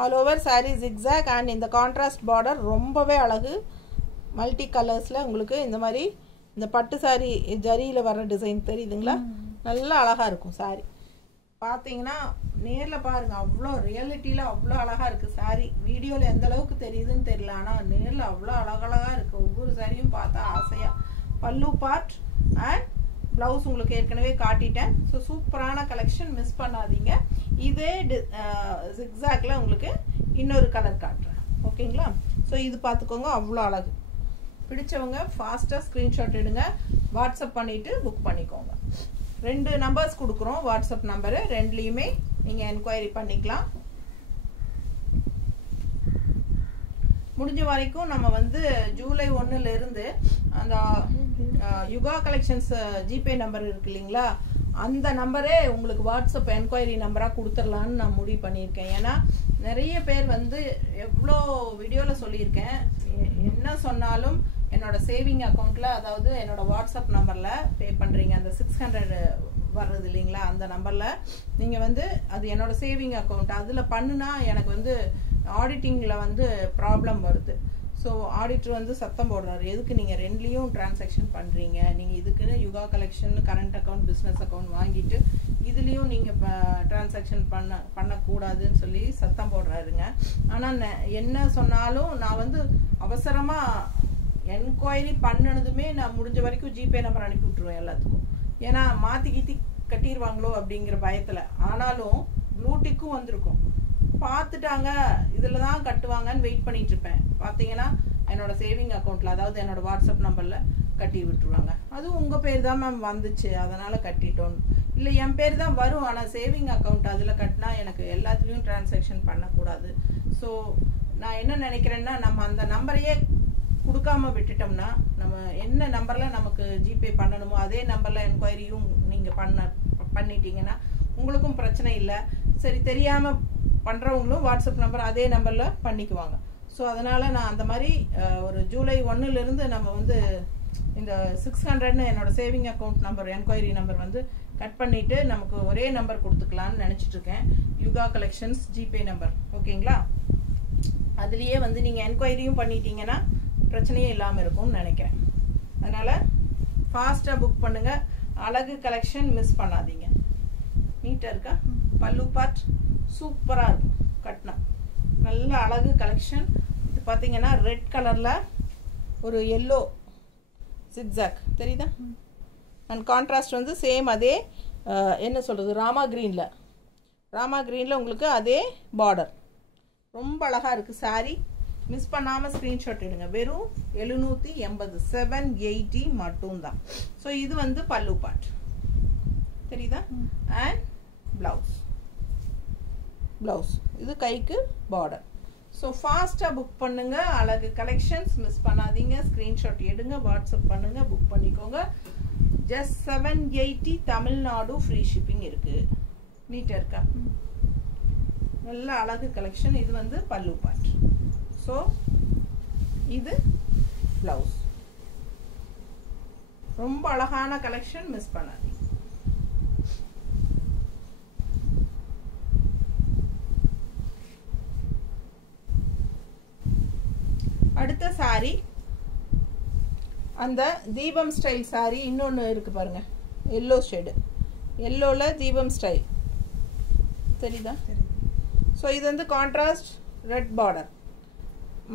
all over sari zigzag. And இந்த கான்ட்ராஸ்ட் பார்டர் ரொம்பவே அழகு. மல்டி கலர்ஸ்ல உங்களுக்கு இந்த மாதிரி இந்த பட்டு சாரி ஜரியில வர டிசைன் தெரியுதுங்களா? நல்லா அழகா இருக்கும் சாரி. பார்த்தீங்கன்னா நேரில் பாருங்க, அவ்வளோ ரியாலிட்டியில் அவ்வளோ அழகாக இருக்குது சாரி. வீடியோவில் எந்த அளவுக்கு தெரியுதுன்னு தெரியல, ஆனால் நேரில் அவ்வளோ அழகழகாக இருக்குது. ஒவ்வொரு சாரியும் பார்த்தா ஆசையாக. பல்லு பார்ட் அண்ட் ப்ளவுஸ் உங்களுக்கு ஏற்கனவே காட்டிட்டேன். ஸோ சூப்பரான கலெக்ஷன், மிஸ் பண்ணாதீங்க. இதே ஜிக்ஸாக்ல உங்களுக்கு இன்னொரு கலர் காட்டுறேன், ஓகேங்களா? ஸோ இது பார்த்துக்கோங்க, அவ்வளோ அழகு. பிடிச்சவங்க ஃபாஸ்ட்டாக ஸ்க்ரீன்ஷாட் எடுங்க, வாட்ஸ்அப் பண்ணிவிட்டு புக் பண்ணிக்கோங்க. 2 நம்பர்ஸ் கொடுக்குறோம், வாட்ஸ்அப் நம்பரு. 2லையுமே நீங்கள் என்கொயரி பண்ணிக்கலாம். முடிஞ்ச வரைக்கும் நம்ம வந்து ஜூலை 1லேருந்து அந்த யுகா கலெக்ஷன்ஸ் ஜிபே நம்பர் இருக்கு இல்லைங்களா, அந்த நம்பரே உங்களுக்கு வாட்ஸ்அப் என்கொயரி நம்பராக கொடுத்துடலான்னு நான் முடிவு பண்ணியிருக்கேன். ஏன்னா நிறைய பேர் வந்து எவ்வளோ வீடியோவில் சொல்லியிருக்கேன், என்ன சொன்னாலும் என்னோட சேவிங் அக்கௌண்ட்ல, அதாவது என்னோட வாட்ஸ்அப் நம்பர்ல பே பண்றீங்க. அந்த 600 வர்றது இல்லைங்களா, அந்த நம்பர்ல நீங்க வந்து அது என்னோட சேவிங் அக்கௌண்ட், அதுல பண்ணுனா எனக்கு வந்து ஆடிட்டிங்ல வந்து ப்ராப்ளம் வருது. ஸோ ஆடிட்டர் வந்து சத்தம் போடுறாரு, எதுக்கு நீங்க 2லையும் டிரான்சாக்ஷன் பண்றீங்க, நீங்க இதுக்குன்னு யுகா collection current account business account வாங்கிட்டு இதுலயும் நீங்க டிரான்சாக்ஷன் பண்ணக்கூடாதுன்னு சொல்லி சத்தம் போடுறாருங்க. ஆனா என்ன சொன்னாலும் நான் வந்து அவசரமா என்கொயரி பண்ணினதுமே நான் முடிஞ்ச வரைக்கும் ஜிபே நம்பர் அனுப்பி விட்டுருவேன் எல்லாத்துக்கும். ஏன்னா மாத்தி கீத்தி கட்டிடுவாங்களோ அப்படிங்கிற பயத்துல. ஆனாலும் ப்ளூடிக்கும் வந்திருக்கும், பார்த்துட்டாங்க இதுல தான் கட்டுவாங்கன்னு வெயிட் பண்ணிட்டு இருப்பேன். பார்த்தீங்கன்னா என்னோட சேவிங் அக்கௌண்ட்ல, அதாவது என்னோட வாட்ஸ்அப் நம்பர்ல கட்டி விட்டுருவாங்க. அதுவும் உங்க பேர் தான் மேம் வந்துச்சு அதனால கட்டிட்டோம். இல்லை என் பேர் தான் வரும், ஆனால் சேவிங் அக்கௌண்ட் அதுல கட்டினா எனக்கு எல்லாத்துலயும் டிரான்சாக்ஷன் பண்ணக்கூடாது. ஸோ நான் என்ன நினைக்கிறேன்னா, நம்ம அந்த நம்பரையே கொடுக்காம விட்டுட்டோம்னா, நம்ம என்ன நம்பர்ல நமக்கு ஜிபே பண்ணணுமோ அதே நம்பர்ல என்கொயரியும் நீங்க பண்ணிட்டீங்கன்னா உங்களுக்கும் பிரச்சனை இல்லை. சரி, தெரியாம பண்றவங்களும் வாட்ஸ்அப் நம்பர் அதே நம்பர்ல பண்ணிக்குவாங்க. ஸோ அதனால நான் அந்த மாதிரி ஒரு ஜூலை 1லேருந்து நம்ம வந்து இந்த 600ன்னு என்னோட saving account number enquiry number வந்து கட் பண்ணிட்டு நமக்கு ஒரே நம்பர் கொடுத்துக்கலாம்னு நினைச்சிட்டு இருக்கேன், யுகா கலெக்ஷன்ஸ் ஜிபே நம்பர். ஓகேங்களா? அதுலயே வந்து நீங்க என்கொயரியும் பண்ணிட்டீங்கன்னா பிரச்சனையே இல்லாம இருக்கும்னு நினைக்கிறேன். அதனால ஃபாஸ்டா புக் பண்ணுங்க. அழகு கலெக்ஷன் மிஸ் பண்ணாதீங்க. நீட்டா இருக்கா? பல்லு பார்ட் சூப்பரா இருக்கும் கட்னா. நல்ல அழகு கலெக்ஷன். இது பாத்தீங்கன்னா ரெட் கலர்ல ஒரு எல்லோ ஜிக்ஸாக் தெரியுதா? அண்ட் கான்ட்ராஸ்ட் வந்து சேம் அதே என்ன சொல்றது, ராமா கிரீன்ல உங்களுக்கு அதே பார்டர். ரொம்ப அழகா இருக்கு சாரி. மிஸ் பண்ணாம ஸ்கிரீன்ஷாட் எடுங்க. வெறும் 780 780 மட்டும் தான். ஸோ இது வந்து பல்லு பார்ட் தெரியுதா? அண்ட் பிளவுஸ் இது கைக்கு பார்டர். ஸோ ஃபாஸ்டா புக் பண்ணுங்க. அழகு கலெக்ஷன்ஸ் மிஸ் பண்ணாதீங்க. ஸ்கிரீன்ஷாட் எடுங்க, வாட்ஸ்அப் பண்ணுங்க, புக் பண்ணிக்கோங்க. ஜஸ்ட் 780 தமிழ்நாடு ஃப்ரீ ஷிப்பிங் இருக்கு. நீட்டாக இருக்கா? நல்ல அழகு கலெக்ஷன். இது வந்து பல்லு பார்ட். ஸோ இது ப்ளவுஸ். ரொம்ப அழகான கலெக்ஷன், மிஸ் பண்ணாதீங்க. அடுத்த சாரி அந்த தீபம் ஸ்டைல் சாரி. இன்னொன்று இருக்கு பாருங்க, எல்லோ ஷேடு. எல்லோவில் தீபம் ஸ்டைல் தெரியுதா? ஸோ இது வந்து contrast red border,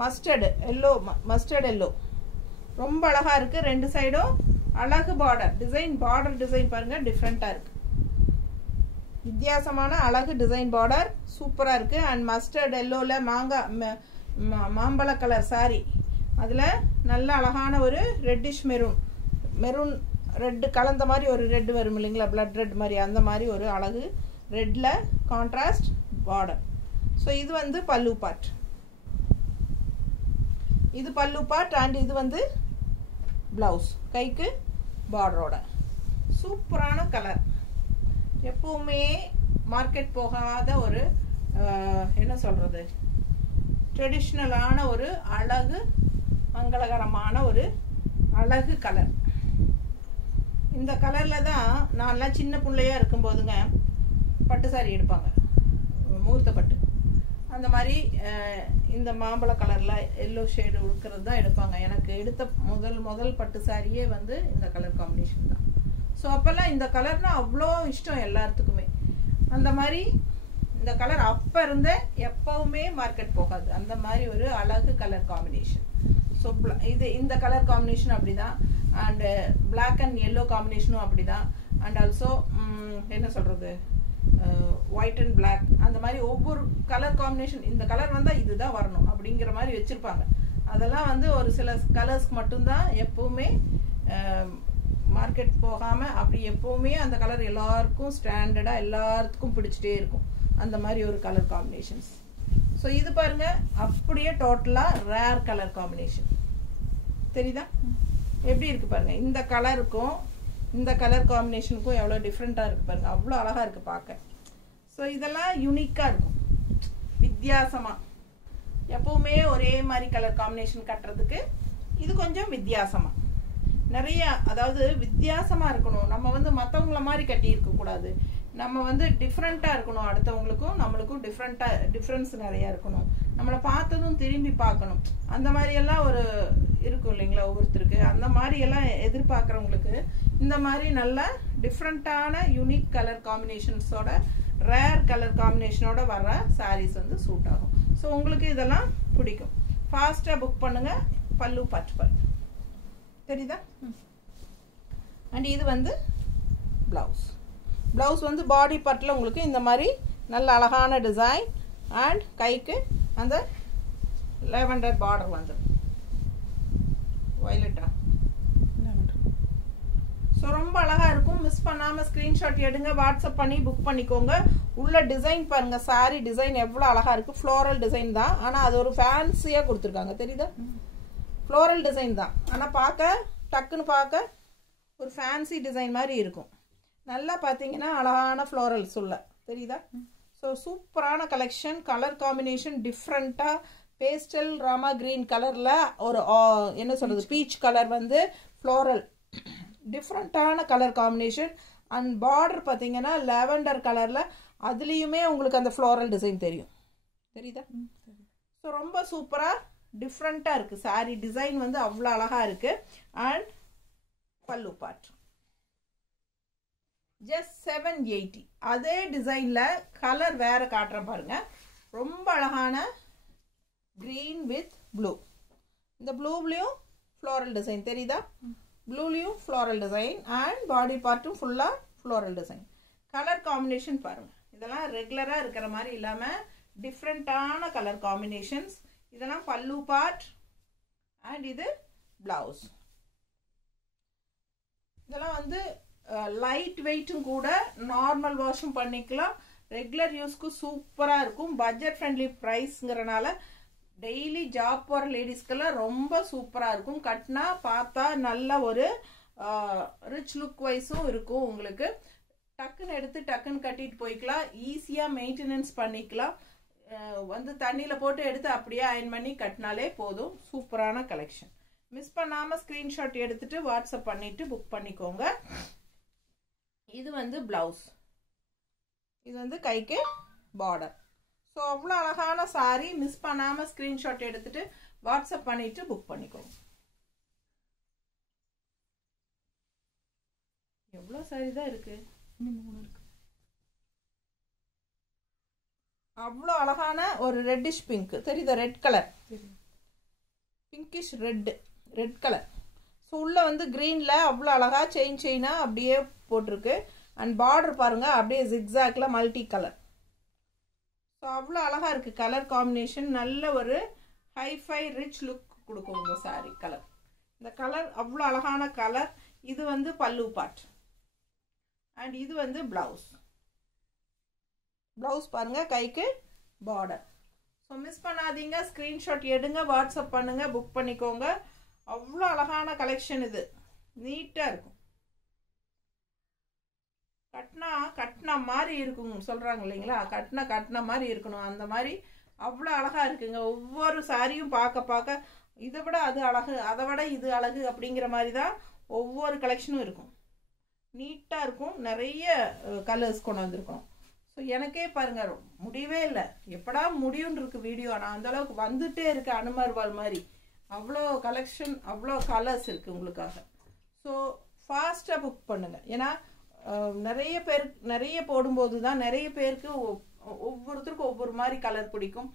mustard yellow, mustard yellow. ரொம்ப அழகாக இருக்குது. ரெண்டு சைடும் அழகு பார்டர் டிசைன். பார்டர் டிசைன் பாருங்கள், டிஃப்ரெண்ட்டாக இருக்குது. வித்தியாசமான அழகு டிசைன் பார்டர் சூப்பராக இருக்குது. அண்ட் மஸ்டர்ட் எல்லோவில் மாம்பழ கலர் சாரி. அதில் நல்ல அழகான ஒரு ரெட்டிஷ் மெரூன் ரெட்டு கலந்த மாதிரி ஒரு ரெட் வரும் இல்லைங்களா, பிளட் ரெட் மாதிரி. அந்த மாதிரி ஒரு அழகு ரெட்டில் கான்ட்ராஸ்ட் பார்டர். ஸோ இது வந்து பல்லு பார்ட். இது பல்லு பார்ட். அண்ட் இது வந்து ப்ளவுஸ், கைக்கு பார்டரோட. சூப்பரான கலர். எப்பவுமே மார்க்கெட் போகாத ஒரு என்ன சொல்கிறது, ட்ரெடிஷ்னலான ஒரு அழகு மங்களகரமான ஒரு அழகு கலர். இந்த கலரில் தான் நான்லாம் சின்ன பிள்ளையாக இருக்கும்போதுங்க பட்டு சாரி எடுப்பாங்க, முகூர்த்த பட்டு. அந்த மாதிரி இந்த மாம்பழ கலரில் எல்லோ ஷேடு இருக்கிறது தான் எடுப்பாங்க. எனக்கு எடுத்த முதல் பட்டு சாரியே வந்து இந்த கலர் காம்பினேஷன் தான். ஸோ அப்போல்லாம் இந்த கலர்னால் அவ்வளோ இஷ்டம் எல்லாத்துக்குமே. அந்த மாதிரி இந்த கலர் அப்போ இருந்தே எப்பவுமே மார்க்கெட் போகாது. அந்த மாதிரி ஒரு அழகு கலர் காம்பினேஷன். ஸோ இது இந்த கலர் காம்பினேஷன் அப்படி தான். அண்டு பிளாக் அண்ட் எல்லோ காம்பினேஷனும் அப்படி தான். அண்ட் ஆல்சோ என்ன சொல்கிறது, ஒயிட் அண்ட் பிளாக். அந்த மாதிரி ஒவ்வொரு கலர் காம்பினேஷன், இந்த கலர் வந்தால் இதுதான் வரணும் அப்படிங்கிற மாதிரி வச்சுருப்பாங்க. அதெல்லாம் வந்து ஒரு சில கலர்ஸ்க்கு மட்டும்தான் எப்போவுமே மார்க்கெட் போகாமல் அப்படி எப்போவுமே அந்த கலர் எல்லாருக்கும் ஸ்டாண்டர்டாக எல்லாத்துக்கும் பிடிச்சிட்டே இருக்கும். அந்த மாதிரி ஒரு கலர் காம்பினேஷன்ஸ். ஸோ இது பாருங்க, அப்படியே டோட்டலாக ரேர் கலர் காம்பினேஷன். தெரியுதா எப்படி இருக்கு பாருங்க? இந்த கலருக்கும் இந்த கலர் காம்பினேஷனுக்கும் எவ்வளோ டிஃப்ரெண்ட்டாக இருக்குது பாருங்க. அவ்வளோ அழகாக இருக்குது பார்க்க. ஸோ இதெல்லாம் யூனிக்காக இருக்கும், வித்தியாசமாக. எப்பவுமே ஒரே மாதிரி கலர் காம்பினேஷன் கட்டுறதுக்கு இது கொஞ்சம் வித்தியாசமாக நிறைய, அதாவது வித்தியாசமாக இருக்கணும். நம்ம வந்து மற்றவங்கள மாதிரி கட்டி இருக்கக்கூடாது. நம்ம வந்து டிஃப்ரெண்ட்டாக இருக்கணும். அடுத்தவங்களுக்கும் நம்மளுக்கும் டிஃப்ரென்ஸ் நிறையா இருக்கணும். நம்மளை பார்த்ததும் திரும்பி பார்க்கணும். அந்த மாதிரியெல்லாம் ஒரு இருக்கும் இல்லைங்களா ஒவ்வொருத்தருக்கு. அந்த மாதிரியெல்லாம் எதிர்பார்க்குறவங்களுக்கு இந்த மாதிரி நல்ல டிஃப்ரெண்ட்டான யூனிக் கலர் காம்பினேஷன்ஸோட, ரேர் கலர் காம்பினேஷனோட வர்ற சாரீஸ் வந்து சூட் ஆகும். ஸோ உங்களுக்கு இதெல்லாம் பிடிக்கும். ஃபாஸ்ட்டாக புக் பண்ணுங்கள். பல்லு பார்ட் பாருங்க, தெரியுதா? அண்ட் இது வந்து ப்ளவுஸ். ப்ளவுஸ் வந்து பாடி பார்ட்டில் உங்களுக்கு இந்த மாதிரி நல்ல அழகான டிசைன். அண்ட் கைக்கு அந்த லாவெண்டர் பார்டர் வந்துடும். வயலட்டா. ஸோ ரொம்ப அழகாக இருக்கும். மிஸ் பண்ணாமல் ஸ்க்ரீன்ஷாட் எடுங்க, வாட்ஸ்அப் பண்ணி புக் பண்ணிக்கோங்க. உள்ள டிசைன் பாருங்கள், சாரி டிசைன் எவ்வளோ அழகாக இருக்குது. ஃப்ளோரல் டிசைன் தான், ஆனால் அது ஒரு ஃபேன்சியாக கொடுத்துருக்காங்க. தெரியுதா? ஃப்ளோரல் டிசைன் தான், ஆனால் டக்குன்னு பார்க்க ஒரு ஃபேன்சி டிசைன் மாதிரி இருக்கும். நல்லா பார்த்தீங்கன்னா அழகான ஃப்ளோரல்ஸ் உள்ள, தெரியுதா? ஸோ சூப்பரான கலெக்ஷன். கலர் காம்பினேஷன் டிஃப்ரெண்ட்டாக பேஸ்டல் ராமா க்ரீன் கலரில் ஒரு என்ன சொல்கிறது, பீச் கலர் வந்து ஃப்ளோரல், டிஃப்ரெண்ட்டான கலர் காம்பினேஷன். அண்ட் பார்டர் பார்த்தீங்கன்னா லாவெண்டர் கலரில், அதுலேயுமே உங்களுக்கு அந்த ஃப்ளோரல் டிசைன் தெரியுதா? ஸோ ரொம்ப சூப்பராக டிஃப்ரெண்ட்டாக இருக்குது. சாரி டிசைன் வந்து அவ்வளோ அழகாக இருக்குது. அண்ட் பல்லு பார்ட் ஜஸ்ட் 780. அதே டிசைனில் கலர் வேறு காட்டுறேன் பாருங்க. ரொம்ப அழகான க்ரீன் வித் ப்ளூ. இந்த ப்ளூலேயும் ஃப்ளோரல் டிசைன் தெரியுதா? ப்ளூலேயும் ஃப்ளோரல் டிசைன். அண்ட் பாடி பார்ட்டும் ஃபுல்லாக ஃப்ளோரல் டிசைன். கலர் காம்பினேஷன் பாருங்கள். இதெல்லாம் ரெகுலராக இருக்கிற மாதிரி இல்லாமல் டிஃப்ரெண்ட்டான கலர் காம்பினேஷன்ஸ். இதெல்லாம் பல்லு பார்ட். அண்ட் இது ப்ளவுஸ். இதெல்லாம் வந்து லைட் வெயிட்டும் கூட, நார்மல் வாஷும் பண்ணிக்கலாம். ரெகுலர் யூஸ்க்கு சூப்பராக இருக்கும். பட்ஜெட் ஃப்ரெண்ட்லி ப்ரைஸ்ங்கிறனால டெய்லி ஜாப் போகிற லேடிஸ்க்கெல்லாம் ரொம்ப சூப்பராக இருக்கும். கட்டினா பார்த்தா நல்ல ஒரு ரிச் லுக் வைஸும் இருக்கும் உங்களுக்கு. டக்குன்னு எடுத்து டக்குன்னு கட்டிட்டு போய்க்கலாம், ஈஸியாக மெயின்டெனன்ஸ் பண்ணிக்கலாம். வந்து தண்ணியில் போட்டு எடுத்து அப்படியே அயன் பண்ணி கட்டினாலே போதும். சூப்பரான கலெக்ஷன். மிஸ் பண்ணாமல் ஸ்க்ரீன்ஷாட் எடுத்துட்டு வாட்ஸ்அப் பண்ணிட்டு புக் பண்ணிக்கோங்க. இது வந்து பிளவுஸ், இது வந்து கைக்கு பார்டர். ஸோ அவ்வளோ அழகான சாரி. மிஸ் பண்ணாமல் ஸ்க்ரீன்ஷாட் எடுத்துட்டு வாட்ஸ்அப் பண்ணிட்டு புக் பண்ணிக்கோங்க. எவ்வளோ சாரி தான் இருக்கு, அவ்வளோ அழகான ஒரு ரெட்டிஷ் பிங்க் தெரியுதா, red colour, pinkish red colour. So உள்ள வந்து கிரீன்ல அவ்வளோ அழகா செயினா அப்படியே போட்டிருக்கு. அண்ட் பார்டர் பாருங்க அப்படியே ஜிக்ஸாக்ல மல்டி கலர். ஸோ அவ்வளோ அழகா இருக்கு கலர் காம்பினேஷன். நல்ல ஒரு ஹைஃபை ரிச் லுக் கொடுக்கும் இந்த சாரி கலர். இந்த கலர் அவ்வளோ அழகான கலர். இது வந்து பல்லு பார்ட் அண்ட் இது வந்து பிளவுஸ். பிளவுஸ் பாருங்க கைக்கு பார்டர். ஸோ மிஸ் பண்ணாதீங்க, ஸ்க்ரீன்ஷாட் எடுங்க, வாட்ஸ்அப் பண்ணுங்க, புக் பண்ணிக்கோங்க. அவ்வளோ அழகான கலெக்ஷன். இது நீட்டாக இருக்கும், கட்டினா மாதிரி இருக்குங்க சொல்கிறாங்க இல்லைங்களா, கட்டின மாதிரி இருக்கணும், அந்த மாதிரி அவ்வளோ அழகாக இருக்குங்க. ஒவ்வொரு சாரியும் பார்க்க இதை விட அது அழகு, அதை விட இது அழகு அப்படிங்கிற மாதிரி தான் ஒவ்வொரு கலெக்ஷனும் இருக்கும். நீட்டாக இருக்கும், நிறைய கலர்ஸ் கொண்டு வந்திருக்கோம். ஸோ எனக்கே பாருங்க முடியவே இல்லை, எப்படா முடியும்னு இருக்கு வீடியோ. ஆனால் அந்தளவுக்கு வந்துட்டே இருக்கு அனுமர்வால் மாதிரி. அவ்வளோ கலெக்ஷன், அவ்வளோ கலர்ஸ் இருக்குது உங்களுக்காக. ஸோ ஃபாஸ்ட்டாக புக் பண்ணுங்கள். ஏன்னா நிறைய போடும்போது தான் நிறைய பேருக்கு ஒவ்வொருத்தருக்கும் ஒவ்வொரு மாதிரி கலர் பிடிக்கும்,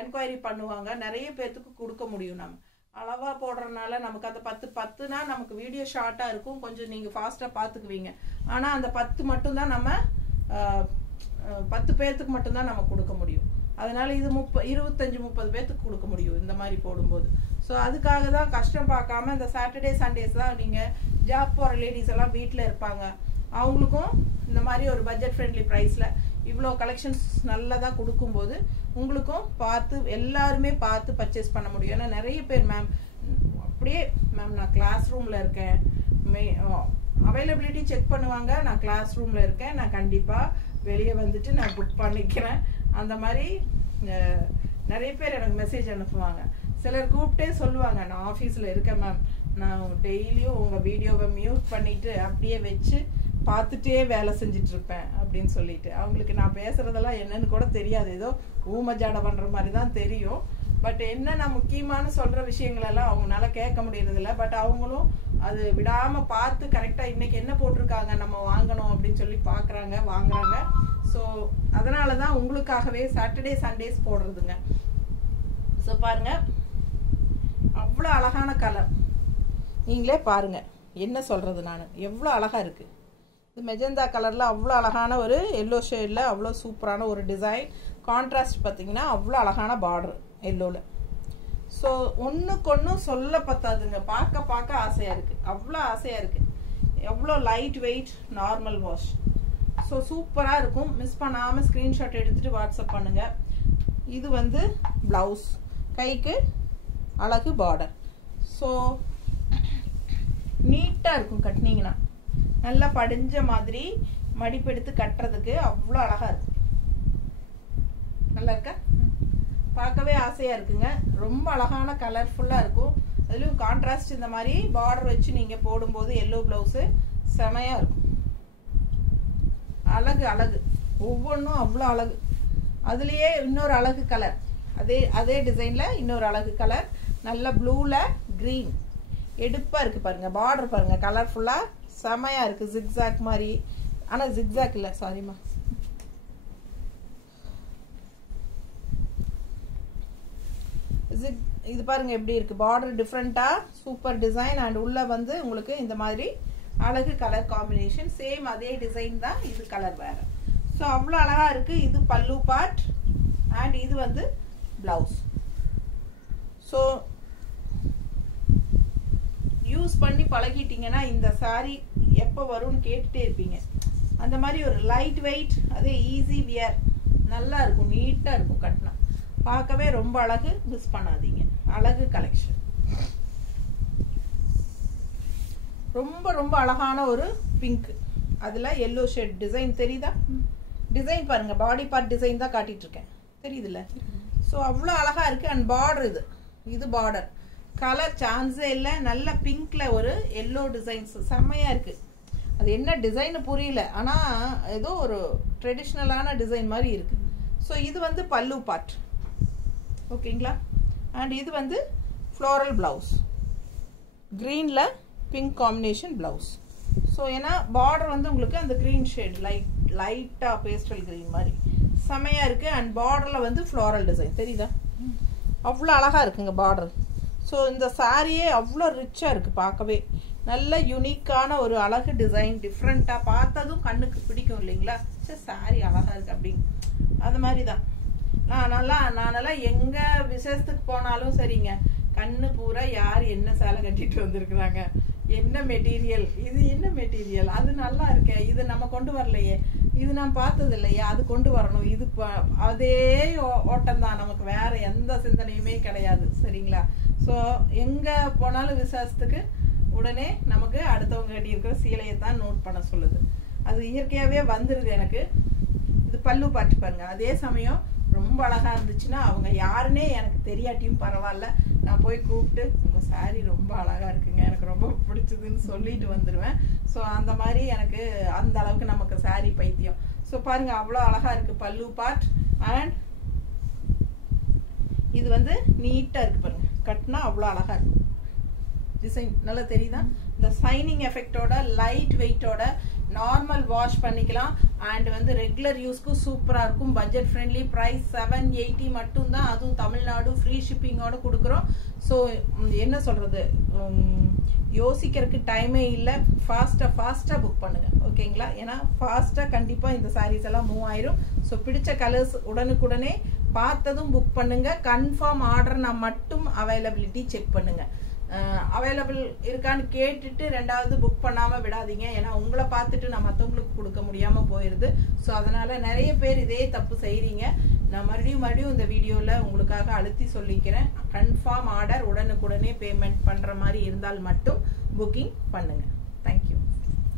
என்கொயரி பண்ணுவாங்க. நிறைய பேர்த்துக்கு கொடுக்க முடியும். நம்ம அளவாக போடுறதுனால நமக்கு அந்த 10 நமக்கு வீடியோ ஷார்ட்டாக இருக்கும், கொஞ்சம் நீங்கள் ஃபாஸ்ட்டாக பார்த்துக்குவீங்க. ஆனால் அந்த 10 மட்டும்தான் நம்ம 10 பேர்த்துக்கு மட்டும்தான் நம்ம கொடுக்க முடியும். அதனால இது 25-30 பேர்த்துக்கு கொடுக்க முடியும் இந்த மாதிரி போடும்போது. ஸோ அதுக்காக தான் கஷ்டம் பார்க்காம இந்த சாட்டர்டே சண்டேஸ் தான் நீங்கள் ஜாப் போகிற லேடிஸ் எல்லாம் வீட்டில் இருப்பாங்க, அவங்களுக்கும் இந்த மாதிரி ஒரு பட்ஜெட் ஃப்ரெண்ட்லி ப்ரைஸில் இவ்வளோ கலெக்ஷன்ஸ் நல்லதாக கொடுக்கும்போது உங்களுக்கும் எல்லாருமே பார்த்து பர்ச்சேஸ் பண்ண முடியும். ஏன்னா நிறைய பேர் மேம் அப்படியே மேம் நான் கிளாஸ் ரூமில் இருக்கேன், அவைலபிலிட்டி செக் பண்ணுவாங்க, நான் கிளாஸ் ரூமில் இருக்கேன், நான் கண்டிப்பாக வெளியே வந்துட்டு நான் புக் பண்ணிக்கிறேன். அந்த மாதிரி நிறைய பேர் எனக்கு மெசேஜ் அனுப்புவாங்க. சிலர் கூப்பிட்டே சொல்லுவாங்க, நான் ஆஃபீஸில் இருக்கேன் மேம், நான் டெய்லியும் உங்கள் வீடியோவை மியூட் பண்ணிவிட்டு அப்படியே வச்சு பார்த்துட்டே வேலை செஞ்சிட்ருப்பேன் அப்படின்னு சொல்லிட்டு. அவங்களுக்கு நான் பேசுகிறதெல்லாம் என்னன்னு கூட தெரியாது, ஏதோ ஊமஜாடை பண்ணுற மாதிரி தான் தெரியும். பட் என்னென்ன முக்கியமான சொல்கிற விஷயங்களெல்லாம் அவங்களால கேட்க முடியறதில்ல. பட் அவங்களும் அது விடாமல் பார்த்து கரெக்டாக இன்றைக்கி என்ன போட்டிருக்காங்க நம்ம வாங்கணும் அப்படின்னு சொல்லி பார்க்குறாங்க, வாங்குறாங்க. ஸோ அதனால தான் உங்களுக்காகவே சாட்டர்டே சண்டேஸ் போடுறதுங்க. ஸோ பாருங்கள் அவ்வளோ அழகான கலர், நீங்களே பாருங்கள் என்ன சொல்கிறது நான், எவ்வளோ அழகாக இருக்குது. இது மெஜந்தா கலரில் அவ்வளோ அழகான ஒரு எல்லோ ஷேடில் அவ்வளோ சூப்பரான ஒரு டிசைன். கான்ட்ராஸ்ட் பார்த்தீங்கன்னா அவ்வளோ அழகான பார்டர் எல்லோவில். ஸோ ஒன்றுக்கு ஒன்றும் சொல்ல பத்தாதுங்க, பார்க்க ஆசையாக இருக்குது, அவ்வளோ ஆசையாக இருக்குது. எவ்வளோ light weight normal wash. So சூப்பராக இருக்கும். மிஸ் பண்ணாமல் ஸ்க்ரீன்ஷாட் எடுத்துகிட்டு வாட்ஸ்அப் பண்ணுங்கள். இது வந்து ப்ளவுஸ், கைக்கு அழகு பார்டர். ஸோ நீட்டாக இருக்கும், கட்டினீங்கன்னா நல்லா படிஞ்ச மாதிரி மடிப்பெடுத்து கட்டுறதுக்கு அவ்வளோ அழகாக இருக்கு. நல்லா இருக்கா, பார்க்கவே ஆசையாக இருக்குங்க. ரொம்ப அழகான கலர்ஃபுல்லாக இருக்கும். அதுலேயும் கான்ட்ராஸ்ட் இந்த மாதிரி பார்டர் வச்சு நீங்கள் போடும்போது எல்லோ ப்ளவுஸு செமையாக இருக்கும். அழகு ஒவ்வொன்றும் அவ்வளோ அழகு. அதுலேயே இன்னொரு அழகு கலர், அதே டிசைனில் இன்னொரு அழகு கலர், நல்ல ப்ளூவில் க்ரீன் எடுப்பாக இருக்குது பாருங்கள். பார்டர் பாருங்கள் கலர்ஃபுல்லாக செமையாக இருக்குது, ஜிக்ஸாக் மாதிரி. ஆனால் ஜிக்ஸாக் இல்லை, சாரிம்மா, இது பாருங்க எப்படி இருக்கு, பார்டர் டிஃப்ரெண்டா சூப்பர் டிசைன். அண்ட் உள்ள வந்து உங்களுக்கு இந்த மாதிரி அழகு கலர் காம்பினேஷன், சேம் அதே டிசைன் தான், இது கலர் வேற. ஸோ அவ்வளோ அழகா இருக்கு. இது பல்லு பார்ட் அண்ட் இது வந்து பிளவுஸ். ஸோ யூஸ் பண்ணி பழகிட்டீங்கன்னா இந்த சாரி எப்போ வரும்னு கேட்டுட்டே இருப்பீங்க. அந்த மாதிரி ஒரு லைட் வெயிட், அதே ஈஸி வியர், நல்லா இருக்கும், நீட்டாக இருக்கும், கட்டினா பார்க்கவே ரொம்ப அழகு. மிஸ் பண்ணாதீங்க, அழகு கலெக்ஷன். ரொம்ப ரொம்ப அழகான ஒரு பிங்க், அதில் எல்லோ ஷேட் டிசைன் தெரியுதா? டிசைன் பாருங்கள், பாடி பார்ட் டிசைன் தான் காட்டிகிட்டு இருக்கேன், தெரியுதுல்ல? ஸோ அவ்வளோ அழகாக இருக்குது. அண்ட் பார்டர் இது பார்டர் கலர் சான்ஸே இல்லை. நல்ல பிங்க்ல ஒரு எல்லோ டிசைன்ஸ் செம்மையாக இருக்குது. அது என்ன டிசைன் புரியல, ஆனால் ஏதோ ஒரு ட்ரெடிஷ்னலான டிசைன் மாதிரி இருக்குது. ஸோ இது வந்து பல்லு பார்ட், ஓகேங்களா? அண்ட் இது வந்து ஃப்ளோரல் ப்ளவுஸ், க்ரீனில் பிங்க் காம்பினேஷன் ப்ளவுஸ். ஸோ ஏன்னா பார்டர் வந்து உங்களுக்கு அந்த க்ரீன் ஷேட் லைட்டாக பேஸ்டல் க்ரீன் மாதிரி செமையாக இருக்குது. அண்ட் பார்டரில் வந்து ஃப்ளோரல் டிசைன் தெரியுதா? அவ்வளோ அழகாக இருக்குங்க பார்டர். ஸோ இந்த சாரியே அவ்வளோ ரிச்சாக இருக்குது, பார்க்கவே நல்ல யூனிக்கான ஒரு அழகு டிசைன், டிஃப்ரெண்ட்டாக பார்த்ததும் கண்ணுக்கு பிடிக்கும் இல்லைங்களா? சரி சாரி அழகாக இருக்குது அப்படிங்க, அது மாதிரி தான். நானெல்லாம் எங்கே விசேஷத்துக்கு போனாலும் சரிங்க, கண்ணு பூரா யார் என்ன சேலை கட்டிட்டு வந்திருக்கிறாங்க, என்ன மெட்டீரியல், இது என்ன மெட்டீரியல், அது நல்லா இருக்கே, இது நம்ம கொண்டு வரலையே, இது நான் பார்த்தது இல்லையே, அது கொண்டு வரணும், இது அதே ஓட்டம் தான் நமக்கு, வேற எந்த சிந்தனையுமே கிடையாது, சரிங்களா? ஸோ எங்கே போனாலும் விசேஷத்துக்கு உடனே நமக்கு அடுத்தவங்க கட்டி இருக்கிற சீலையை தான் நோட் பண்ண சொல்லுது. அது இயற்கையாகவே வந்துடுது எனக்கு. இது பல்லு பாட்டு பாருங்க, அதே சமயம் ரொம்ப அழகாக இருந்துச்சுன்னா அவங்க யாருன்னே எனக்கு தெரியாட்டியும் பரவாயில்ல, நான் போய் கூப்பிட்டு உங்கள் சாரீ ரொம்ப அழகாக இருக்குங்க, எனக்கு ரொம்ப பிடிச்சதுன்னு சொல்லிட்டு வந்துடுவேன். ஸோ அந்த மாதிரி எனக்கு அந்த அளவுக்கு நமக்கு சாரீ பைத்தியம். ஸோ பாருங்கள் அவ்வளோ அழகாக இருக்குது பல்லு பார்ட். அண்ட் இது வந்து நீட்டாக இருக்குது பாருங்கள், கட்டினா அவ்வளோ அழகாக இருக்கும். டிசைன் நல்லா தெரியுதா? இந்த சைனிங் எஃபெக்டோட லைட் வெயிட்டோட நார்மல் வாஷ் பண்ணிக்கலாம். அண்ட் வந்து ரெகுலர் யூஸ்க்கு சூப்பராக இருக்கும். பட்ஜெட் ஃப்ரெண்ட்லி ப்ரைஸ் 780 மட்டும்தான், அதுவும் தமிழ்நாடு ஃப்ரீ ஷிப்பிங்கோடு கொடுக்குறோம். ஸோ என்ன சொல்கிறது, யோசிக்கிறதுக்கு டைமே இல்லை, ஃபாஸ்ட்டாக புக் பண்ணுங்கள், ஓகேங்களா? ஏன்னா ஃபாஸ்ட்டாக கண்டிப்பாக இந்த சாரீஸ் எல்லாம் மூவ் ஆயிரும். ஸோ பிடிச்ச கலர்ஸ் உடனுக்குடனே பார்த்ததும் புக் பண்ணுங்கள். கன்ஃபார்ம் ஆர்டர்னா மட்டும் அவைலபிலிட்டி செக் பண்ணுங்கள். அவைலபிள் இருக்கான்னு கேட்டுட்டு ரெண்டாவது புக் பண்ணாமல் விடாதீங்க. ஏன்னா உங்களை பார்த்துட்டு நான் மற்றவங்களுக்கு கொடுக்க முடியாமல் போயிடுது. ஸோ அதனால் நிறைய பேர் இதே தப்பு செய்கிறீங்க. நான் மறுபடியும் இந்த வீடியோவில் உங்களுக்காக அழுத்தி சொல்லிக்கிறேன், கன்ஃபார்ம் ஆர்டர் உடனுக்குடனே பேமெண்ட் பண்ணுற மாதிரி இருந்தால் மட்டும் புக்கிங் பண்ணுங்கள். தேங்க்யூ.